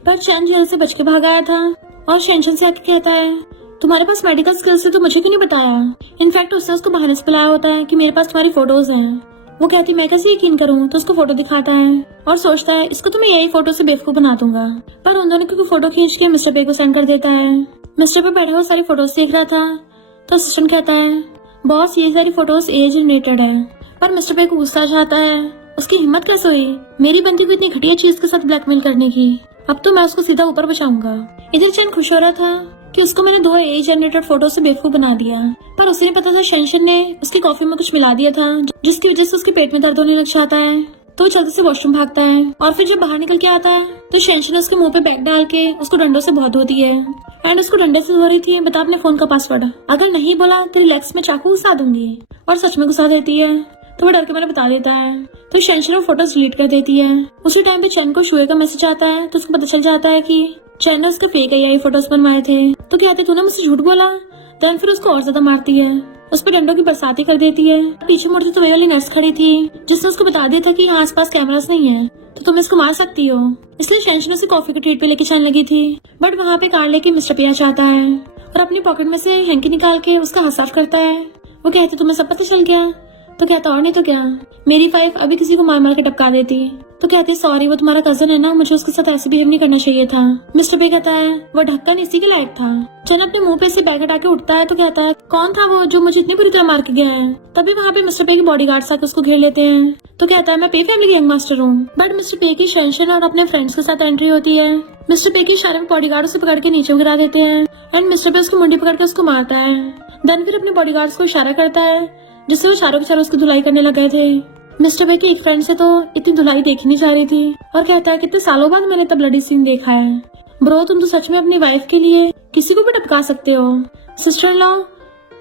पर चैन जेल से बच के भाग आया था, और शेंशन से आके कहता है तुम्हारे पास मेडिकल स्किल्स है तो मुझे क्यों नहीं बताया। इनफैक्ट उसने उसको बहाने से बुलाया होता है कि मेरे पास तुम्हारी फोटोज हैं। वो कहती मैं कैसे यकीन करूं, तो उसको फोटो दिखाता है और सोचता है इसको तो मैं यही फोटो से बेवकूफ बना दूंगा। पर उन दोनों की फोटो खींच के मिस्टर पे को सेंड कर देता है। मिस्टर पे बैठे हुए सारी फोटोज देख रहा था, तो असिस्टेंट कहता है बॉस ये सारी फोटोज एज रिलेटेड है। पर मिस्टर पे को गुस्सा आ जाता है, उसकी हिम्मत कैसे हुई मेरी बंदी को इतनी घटिया चीज के साथ ब्लैकमेल करने की, अब तो मैं उसको सीधा ऊपर बचाऊंगा। इधर चैन खुश हो रहा था कि उसको मैंने 2 एज जनरेटेड फोटो से बेवकूफ बना दिया, पर उसे नहीं पता था शेंशन ने उसकी कॉफी में कुछ मिला दिया था जिसकी वजह से उसके पेट में दर्द होने लग जाता है। तो वो जल्दी से वॉशरूम भागता है, और फिर जब बाहर निकल के आता है तो शेंशन उसके मुंह पे बैग डाल के उसको डंडों से बहुत धोती है। एंड उसको डंडे से धो रही थी बता अपने फोन का पासवर्ड, अगर नहीं बोला तेरी लेग्स में चाकू घुसा दूंगी, और सच में घुसा देती है। तो वो डर के मैंने बता देता है, तो शेंशन वो फोटोज डिलीट कर देती है। उसी टाइम पे चैन को शुए का मैसेज आता है, तो उसको पता चल जाता है कि चैन ने उसके फेक AI फोटोज बनवाए थे। तो कहते तूने मुझसे झूठ बोला। देन फिर उसको और ज्यादा मारती है। उस पर डंडों की बरसाती कर देती है। पीछे मुड़ती तो वही वाली नर्स खड़ी थी जिसने उसको बता दिया था कि यहाँ आसपास कैमरास नहीं है तो तुम इसको मार सकती हो। इसलिए शेंशन उसे कॉफी के ट्रीट पे लेके चलने लगी थी, बट वहाँ पे कार लेके मिस्टर पे आ जाता है और अपनी पॉकेट में से हैंकी निकाल के उसका हाथ साफ करता है। वो कहते तुम्हें सब पता चल गया? तो कहता और नहीं तो क्या, मेरी वाइफ अभी किसी को मार मार के टपका देती। तो कहते सॉरी वो तुम्हारा कजन है ना, मुझे उसके साथ ऐसे बिहेव नहीं करना चाहिए था। मिस्टर पे कहता है वो ढक्कन इसी के लायक था। जन अपने मुंह पे से बैग हटा के उठता है तो कहता है कौन था वो जो मुझे इतनी बुरी तरह मार के गया है। तभी वहाँ पे मिस्टर पे के बॉडीगार्ड्स आके उसको घेर लेते हैं। तो कहता है मैं पे फैमिली गैंग मास्टर हूँ। बट मिस्टर पे की शेंशन और अपने फ्रेंड्स के साथ एंट्री होती है। मिस्टर पे की इशारे में बॉडीगार्ड उसे पकड़ के नीचे गिरा देते हैं एंड मिस्टर पे उसकी मुंडी पकड़ के उसको मारता है। देन फिर अपने बॉडीगार्ड्स को इशारा करता है जिससे वो चारों के चारों उसकी धुलाई करने लग गए थे। मिस्टर बे की एक फ्रेंड से तो इतनी धुलाई देखी नहीं जा रही थी और कहता है कितने सालों बाद मैंने तब ब्लडी सीन देखा है। ब्रो तुम तो सच में अपनी वाइफ के लिए किसी को भी टपका सकते हो। सिस्टर इन लॉ,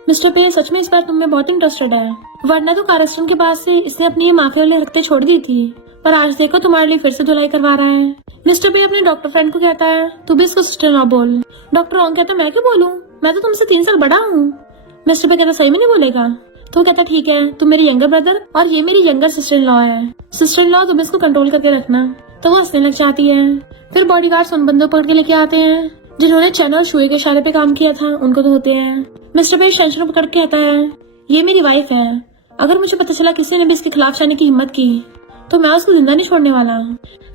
मिस्टर पे सच में इस बार तुम में बहुत इंटरेस्टेड है, वरना तो कार एक्सीडेंट के बाद से इसने अपनी ये माफिया वाली हरकतें छोड़ दी थी, पर आज देखो तुम्हारे लिए फिर से धुलाई करवा रहा है। मिस्टर पे अपने डॉक्टर फ्रेंड को कहता है तू भी इसको सिस्टर इन लॉ बोल। डॉक्टर रॉन्ग कहता है मैं क्यों बोलूं, मैं तो तुमसे 3 साल बड़ा हूँ। मिस्टर पे कहता सही में नहीं बोलेगा। तो कहता ठीक है तुम मेरी यंगर ब्रदर और ये मेरी यंगर सिस्टर इन लॉ है। सिस्टर इन लॉ तुम इसको कंट्रोल करके रखना। तो वो हंसने लग जाती है। फिर बॉडीगार्ड्स उन बंदों पकड़ के लेके आते हैं जिन्होंने चैनल शुए के इशारे पे काम किया था, उनको तो होते हैं। मिस्टर पे शेंशन को पकड़ के कहता है ये मेरी वाइफ है, अगर मुझे पता चला किसी ने भी इसके खिलाफ जाने की हिम्मत की तो मैं उसको जिंदा नहीं छोड़ने वाला।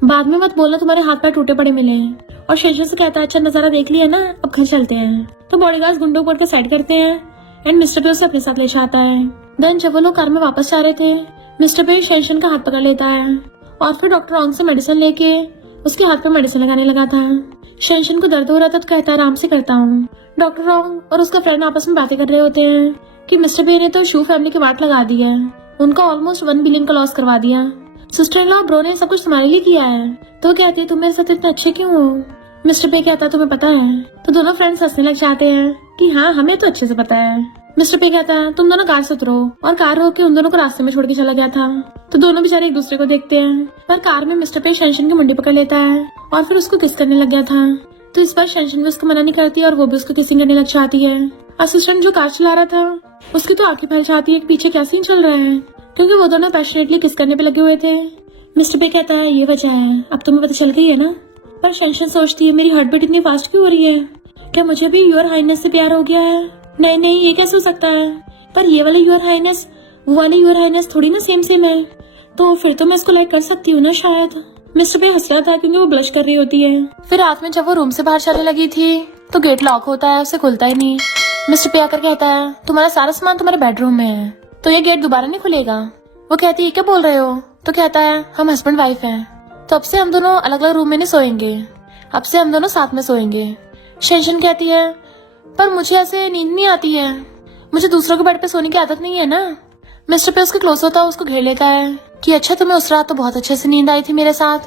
बाद में मत बोलना तुम्हारे हाथ पैर टूटे पड़े मिले। और शेंशन से कहता है अच्छा नजारा देख लिया ना, अब घर चलते हैं। तो बॉडीगार्ड्स गुंडों पकड़ के साइड करते हैं एंड मिस्टर पे उसे अपने साथ ले जाता है। देन जब वो लोग कार में वापस जा रहे थे मिस्टर पे शेंशन का हाथ पकड़ लेता है और फिर डॉक्टर रॉन्ग से मेडिसिन लेके उसके हाथ पे मेडिसिन लगाने लगा था। शेंशन को दर्द हो रहा था तो कहता है आराम से करता हूँ। डॉक्टर रॉन्ग और उसका फ्रेंड आपस में बातें कर रहे होते हैं कि मिस्टर पे ने तो शू फैमिली के वाट लगा दी है, उनका ऑलमोस्ट 1 बिलियन का लॉस करवा दिया। सिस्टर इन लॉ ब्रो ने सब कुछ तुम्हारे लिए किया है। तो कहती है तुम मेरे साथ इतने अच्छे क्यों हो। मिस्टर पे कहता है तुम्हें पता है। तो दोनों फ्रेंड्स हंसने लग जाते हैं कि हाँ हमें तो अच्छे से पता है। मिस्टर पे कहता है तुम दोनों कार से उतरो, और कार रोक के उन दोनों को रास्ते में छोड़ के चला गया था। तो दोनों बेचारे एक दूसरे को देखते हैं, पर कार में मिस्टर पे शेंशन की मुंडी पकड़ लेता है और फिर उसको किस करने लग गया था। तो इस बार शेंशन भी उसको मना नहीं करती और वो भी उसको किसिंग करने लग जाती है। असिस्टेंट जो कार चला रहा था उसकी तो आंखें फैल जाती है कि पीछे क्या सीन चल रहा है, क्योंकि वो दोनों पैशनेटली किस करने पे लगे हुए थे। मिस्टर पे कहता है ये वजह है, अब तुम्हें पता चल गई है ना। पर शेंशन सोचती है मेरी हार्ट बीट इतनी फास्ट क्यों हो रही है, क्या मुझे भी योर हाइनेस से प्यार हो गया है। नहीं नहीं ये कैसे हो सकता है, पर ये वाले योर हाइनेस वो वाले योर हाइनेस थोड़ी ना सेम है, तो फिर तो मैं इसको लाइक कर सकती हूँ ना शायद। मिस्टर पे हंस रहा था क्योंकि वो ब्लश कर रही होती है। फिर रात में जब वो रूम से बाहर चलने लगी थी तो गेट लॉक होता है, उसे खुलता ही नहीं। मिस्टर पे आकर कहता है तुम्हारा सारा सामान तुम्हारे बेडरूम में है, तो ये गेट दोबारा नहीं खुलेगा। वो कहती है क्या बोल रहे हो। तो कहता है हम हस्बैंड वाइफ हैं, तो अब से हम दोनों अलग अलग रूम में नहीं सोएंगे, अब से हम दोनों साथ में सोएंगे। शेंशन कहती है पर मुझे ऐसे नींद नहीं आती है, मुझे दूसरों के बेड पे सोने की आदत नहीं है ना। मिस्टर पे उसके क्लोज होता है, उसको घेर लेता है कि अच्छा तुम्हें उस रात तो बहुत अच्छे से नींद आई थी मेरे साथ।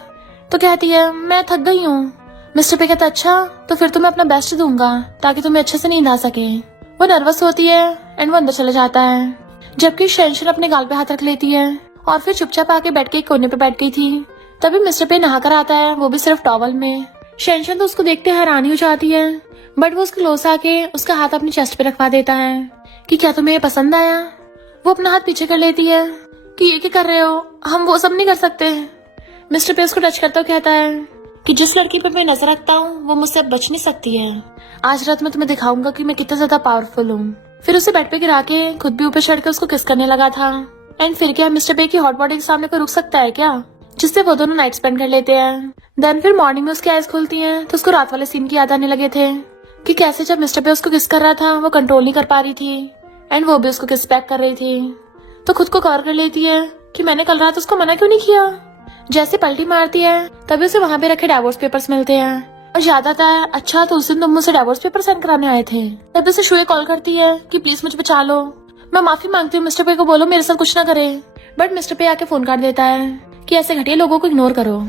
तो कहती है मैं थक गई हूँ। मिस्टर पे कहता अच्छा तो फिर तो मैं अपना बेस्ट दूंगा ताकि तुम्हें अच्छे से नींद आ सके। वो नर्वस होती है एंड वो अंदर चले जाता है, जबकि शेंशन अपने गाल पे हाथ रख लेती है और फिर चुपचाप आके बेड के एक कोने पे बैठ गई थी। तभी मिस्टर पे नहा कर आता है, वो भी सिर्फ टॉवल में। शेंशन तो उसको देखते हैरानी हो जाती है, बट वो उसके क्लोज आके उसका हाथ अपनी चेस्ट पे रखवा देता है कि क्या तुम्हें पसंद आया। वो अपना हाथ पीछे कर लेती है कि ये क्या कर रहे हो, हम वो सब नहीं कर सकते। मिस्टर पे उसको टच करता हुआ कहता है कि जिस लड़की पे मैं नजर रखता हूँ वो मुझसे अब बच नहीं सकती है। आज रात में तुम्हें दिखाऊंगा कि मैं कितना ज्यादा पावरफुल हूँ। फिर उसे बेड पे गिरा के खुद भी ऊपर चढ़ के उसको किस करने लगा था। एंड फिर क्या मिस्टर पे की हॉट बॉडी के सामने कोई रुक सकता है क्या, जिससे वो दोनों नाइट स्पेंड कर लेते हैं। देन फिर मॉर्निंग में उसकी आइज खुलती हैं तो उसको रात वाले सीन की याद आने लगे थे कि कैसे जब मिस्टर पे उसको किस कर रहा था वो कंट्रोल नहीं कर पा रही थी एंड वो भी उसको किस बैक कर रही थी। तो खुद को कवर कर लेती है कि मैंने कल रात उसको मना क्यों नहीं किया। जैसे पलटी मारती है तभी उसे वहाँ पे रखे डाइवोर्स पेपर्स मिलते हैं और याद आता है अच्छा तो उस दिन तुम मुझसे डाइवोर्स पेपर साइन कराने आए थे। तभी उसे शुए कॉल करती है कि प्लीज मुझे बचा लो, मैं माफी मांगती हूँ, मिस्टर पे को बोलो मेरे साथ कुछ ना करे। बट मिस्टर पे आके फोन काट देता है कि ऐसे घटिया लोगों को इग्नोर करो।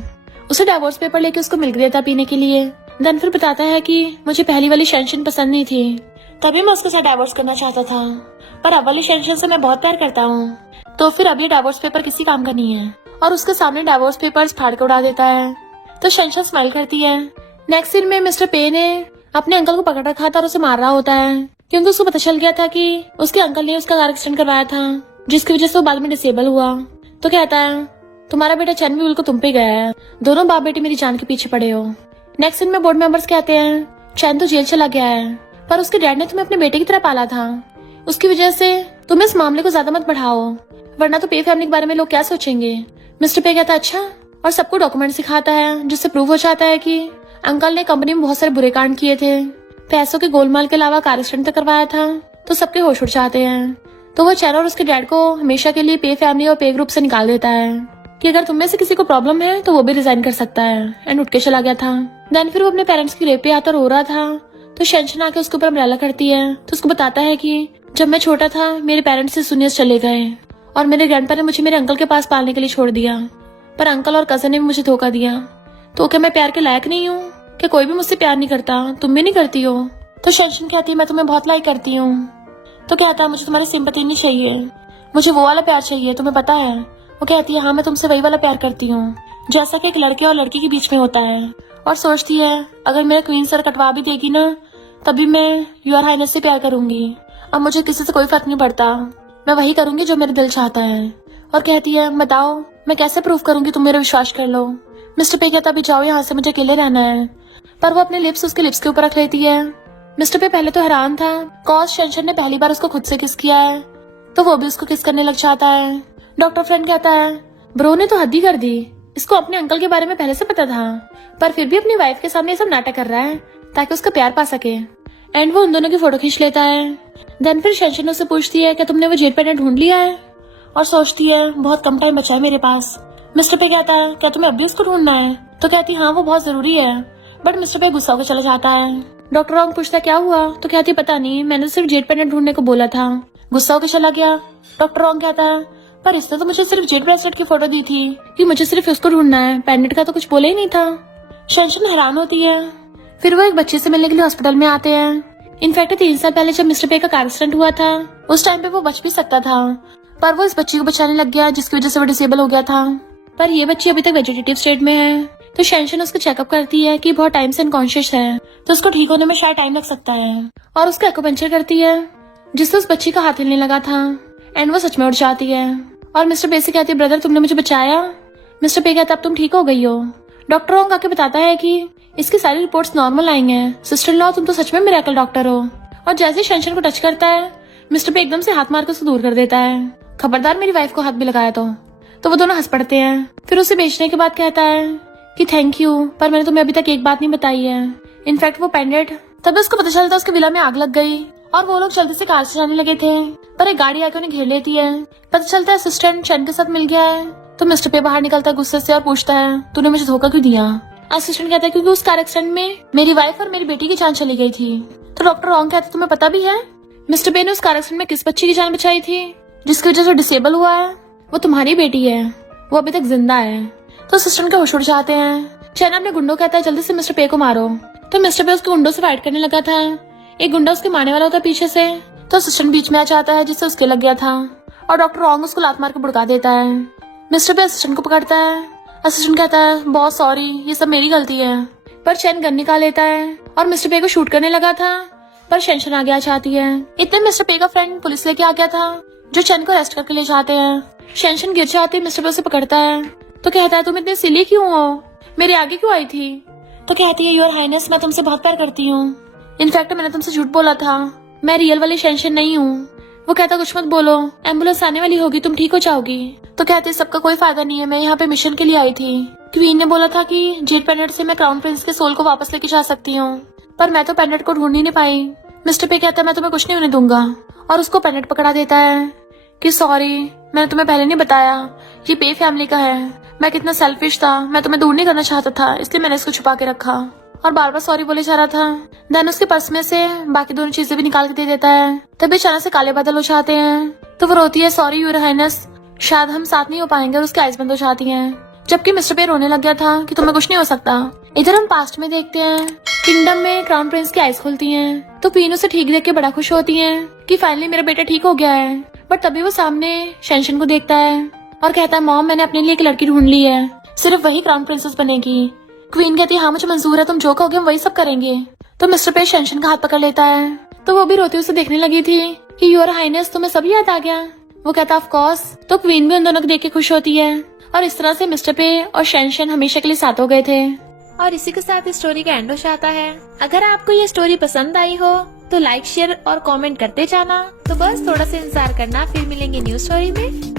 उसे डाइवोर्स पेपर लेके उसको मिल्क देता पीने के लिए। देन फिर बताता है कि मुझे पहली वाली शेंशन पसंद नहीं थी, तभी मैं उसके साथ डाइवोर्स करना चाहता था, पर अब वाली शेंशन से मैं बहुत प्यार करता हूँ। तो फिर अब ये डाइवोर्स पेपर किसी काम का नहीं है, और उसके सामने डाइवोर्स पेपर्स फाड़ के उड़ा देता है। तो शेंशन स्माइल करती है। नेक्स्ट सीन में मिस्टर पे ने अपने अंकल को पकड़ रखा था और उसे मार रहा होता है। क्योंकि उसको पता चल गया था कि उसके अंकल ने उसका कार एक्सीडेंट करवाया था, जिसकी वजह से वो बाद में डिसेबल हुआ। तो कहता है तुम्हारा बेटा चैन भी बिल्कुल तुम पे गया है, दोनों बाप बेटी मेरी जान के पीछे पड़े हो। नेक्स्ट सीन में बोर्ड मेंबर्स कहते हैं चैन तो जेल चला गया है, पर उसके डैड ने तुम्हें अपने बेटे की तरह पाला था, उसकी वजह से तुम इस मामले को ज्यादा मत बढ़ाओ, वरना तो पे फैमिली के बारे में लोग क्या सोचेंगे। मिस्टर पे कहता है अच्छा, और सबको डॉक्यूमेंट सिखाता है जिससे प्रूव हो जाता है कि अंकल ने कंपनी में बहुत सारे बुरे कांड किए थे, पैसों के गोलमाल के अलावा कार एक्सीडेंट तक करवाया था। तो सबके होश उड़ जाते हैं। तो वो चैन और उसके डैड को हमेशा के लिए पे फैमिली और पे ग्रुप से निकाल देता है कि अगर तुम में से किसी को प्रॉब्लम है तो वो भी रिजाइन कर सकता है, एंड उठ के चला गया था। देन फिर वो अपने पेरेंट्स की ग्रेव पे आता रो रहा था, तो शेंशन आके उसके ऊपर अम्ब्रेला करती है। तो उसको बताता है कि जब मैं छोटा था मेरे पेरेंट्स से सुनियस चले गए और मेरे ग्रैंडपा ने मुझे मेरे अंकल के पास पालने के लिए छोड़ दिया, पर अंकल और कजन ने भी मुझे धोखा दिया। तो क्या मैं प्यार के लायक नहीं हूँ? क्या कोई भी मुझसे प्यार नहीं करता? तुम भी नहीं करती हो? तो शेंशन कहती है मैं तुम्हें बहुत लाइक करती हूँ। तो कहता है मुझे तुम्हारी सिंपैथी नहीं चाहिए, मुझे वो वाला प्यार चाहिए, तुम्हें पता है। वो कहती है हाँ मैं तुमसे वही वाला प्यार करती हूँ जैसा कि एक लड़के और लड़की के बीच में होता है। और सोचती है अगर मेरा क्वीन सर कटवा भी देगी ना तभी मैं योर हाइनेस से प्यार करूंगी। अब मुझे किसी से कोई फर्क नहीं पड़ता, मैं वही करूंगी जो मेरा दिल चाहता है। और कहती है बताओ मैं कैसे प्रूव करूंगी तुम मेरा विश्वास कर लो। मिस्टर पे कहता अभी जाओ यहाँ से, मुझे अकेले रहना है। पर वो अपने लिप्स उसके लिप्स के ऊपर रख लेती है। मिस्टर पे पहले तो हैरान था कॉज शेंशन ने पहली बार उसको खुद से किस किया है, तो वो भी उसको किस करने लग जाता है। डॉक्टर फ्रेंड कहता है ब्रो ने तो हद ही कर दी, इसको अपने अंकल के बारे में पहले से पता था, पर फिर भी अपनी वाइफ के सामने ये सब नाटक कर रहा है ताकि उसका प्यार पा सके। एंड वो उन दोनों की फोटो खींच लेता है। देन फिर शेंशन उससे पूछती है क्या तुमने वो जेट पेंडेंट ढूंढ लिया है? और सोचती है बहुत कम टाइम बचा है मेरे पास। मिस्टर पे कहता है क्या तुम्हें अब भी इसको ढूंढना है? तो कहती हाँ वो बहुत जरूरी है, बट मिस्टर पे गुस्सा होकर चला जाता है। डॉक्टर रॉन्ग पूछता क्या हुआ? तो कहती पता नहीं, मैंने सिर्फ जेट पेंडेंट ढूंढने को बोला था, गुस्सा होकर चला गया। डॉक्टर रॉन्ग कहता है पर इसने तो मुझे सिर्फ जेट ब्रेसलेट की फोटो दी थी कि मुझे सिर्फ उसको ढूंढना है, पेंडेंट का तो कुछ बोले ही नहीं था। शेंशन हैरान होती है। फिर वो एक बच्चे से मिलने के लिए हॉस्पिटल में आते हैं। इनफैक्ट 3 साल पहले जब मिस्टर पे का कार एक्सीडेंट हुआ था उस टाइम पे वो बच भी सकता था, पर वो इस बच्ची को बचाने लग गया जिसकी वजह से वो डिसेबल हो गया था। पर ये बच्ची अभी तक वेजिटेटिव स्टेट में है। तो शेंशन उसको चेकअप करती है कि बहुत टाइम से अनकॉन्शियस है, तो उसको ठीक होने में शायद टाइम लग सकता है। और उसका एक्यूपंक्चर करती है जिससे उस बच्ची का हाथ हिलने लगा था, एंड वो सच में उठ जाती है। और मिस्टर पे से कहती है ब्रदर तुमने मुझे बचाया। मिस्टर पे कहता अब तुम ठीक हो गई हो। डॉक्टर रोंग आके बताता है कि इसकी सारी रिपोर्ट्स नॉर्मल आई हैं। सिस्टर लॉ तुम तो सच में मिरेकल डॉक्टर हो। और जैसे शेंशन को टच करता है मिस्टर पे एकदम से हाथ मार कर उसको दूर कर देता है, खबरदार मेरी वाइफ को हाथ भी लगाया तो वो दोनों हंस पड़ते हैं। फिर उसे बेचने के बाद कहता है कि थैंक यू, पर मैंने तुम्हें अभी तक एक बात नहीं बताई है। इनफैक्ट वो पेंडेंट, तभी उसको पता चलता उसके विला में आग लग गई और वो लोग जल्दी से कार से जाने लगे थे, पर एक गाड़ी आके उन्हें घेर लेती है। पता चलता है असिस्टेंट चैन के साथ मिल गया है। तो मिस्टर पे बाहर निकलता है गुस्से से और पूछता है तूने मुझे धोखा क्यों दिया? असिस्टेंट कहता है क्योंकि उस कार एक्सीडेंट में मेरी वाइफ और मेरी बेटी की जान चली गई थी। तो डॉक्टर रॉन्ग कहता है तुम्हें पता भी है मिस्टर पे ने उस कार एक्सीडेंट में किस बच्ची की जान बचाई थी जिसकी वजह से डिसेबल हुआ है? वो तुम्हारी बेटी है, वो अभी तक जिंदा है। तो असिस्टेंट के होश उड़ जाते हैं। चैन अपने गुंडों कहता है जल्दी से मिस्टर पे को मारो। तो मिस्टर पे उसके गुंडों से फाइट करने लगा था। एक गुंडा उसके मारने वाला होता पीछे से, तो असिस्टेंट बीच में आ जाता है जिससे उसके लग गया था और डॉक्टर रॉन्ग उसको लात मार के भुड़का देता है। मिस्टर पे असिस्टेंट को पकड़ता है। असिस्टेंट कहता है बहुत सॉरी, ये सब मेरी गलती है। पर चैन गन निकाल लेता है और मिस्टर पे को शूट करने लगा था, पर शेंशन आगे आ जाती है। इतने मिस्टर पे का फ्रेंड पुलिस लेके आ गया था जो चैन को अरेस्ट करके ले जाते हैं। शेंशन गिर जाती है, मिस्टर पे उसे पकड़ता है तो कहता है तुम इतनी सिली क्यों हो, मेरे आगे क्यों आई थी? तो कहती है योर हाइनेस मैं तुमसे बहुत प्यार करती हूँ, इनफैक्ट मैंने तुमसे झूठ बोला था, मैं रियल वाली शेंशन नहीं हूँ। वो कहता कुछ मत बोलो, एम्बुलेंस आने वाली होगी, तुम ठीक हो जाओगी। तो कहते सबका कोई फायदा नहीं है, मैं यहाँ पे मिशन के लिए आई थी। क्वीन ने बोला था कि जेट पेंडेंट से मैं क्राउन प्रिंस के सोल को वापस लेके जा सकती हूँ, पर मैं तो पेंडेंट को ढूंढ ही नहीं पाई। मिस्टर पे कहता है मैं तुम्हें कुछ नहीं होने दूंगा और उसको पेंडेंट पकड़ा देता है कि सॉरी मैंने तुम्हें पहले नहीं बताया, ये पे फैमिली का है, मैं कितना सेल्फिश था, मैं तुम्हें दूर नहीं करना चाहता था इसलिए मैंने इसको छुपा के रखा। और बार बार सॉरी बोले जा रहा था। देन उसके पर्स में से बाकी दोनों चीजें भी निकाल के दे देता है। तभी अचानक से काले बादल हो जाते हैं तो वो रोती है सॉरी योर हाइनेस, शायद हम साथ नहीं हो पाएंगे, और उसकी आइज बंद हो जाती हैं। जबकि मिस्टर पे रोने लग गया था कि तुम्हें कुछ नहीं हो सकता। इधर हम पास्ट में देखते हैं किंगडम में क्राउन प्रिंस की आइज खुलती हैं तो क्वीन उसे ठीक देख के बड़ा खुश होती है कि फाइनली मेरा बेटा ठीक हो गया है। बट तभी वो सामने शेंशन को देखता है और कहता है मॉम मैंने अपने लिए एक लड़की ढूंढ ली है, सिर्फ वही क्राउन प्रिंसेस बनेगी। क्वीन कहती है हाँ मुझे मंजूर है, तुम जो कहोगे हम वही सब करेंगे। तो मिस्टर पे शेंशन का हाथ पकड़ लेता है तो वो भी रोती उसे देखने लगी थी कि योर हाइनेस तुम्हें सब याद आ गया। वो कहता ऑफ कोर्स। तो क्वीन भी उन दोनों को देख के खुश होती है और इस तरह से मिस्टर पे और शेंशन हमेशा के लिए साथ हो गए थे। और इसी के साथ इस स्टोरी का एंड हो जाता है। अगर आपको ये स्टोरी पसंद आई हो तो लाइक शेयर और कमेंट करते जाना। तो बस थोड़ा सा इंतजार करना, फिर मिलेंगे न्यू स्टोरी में।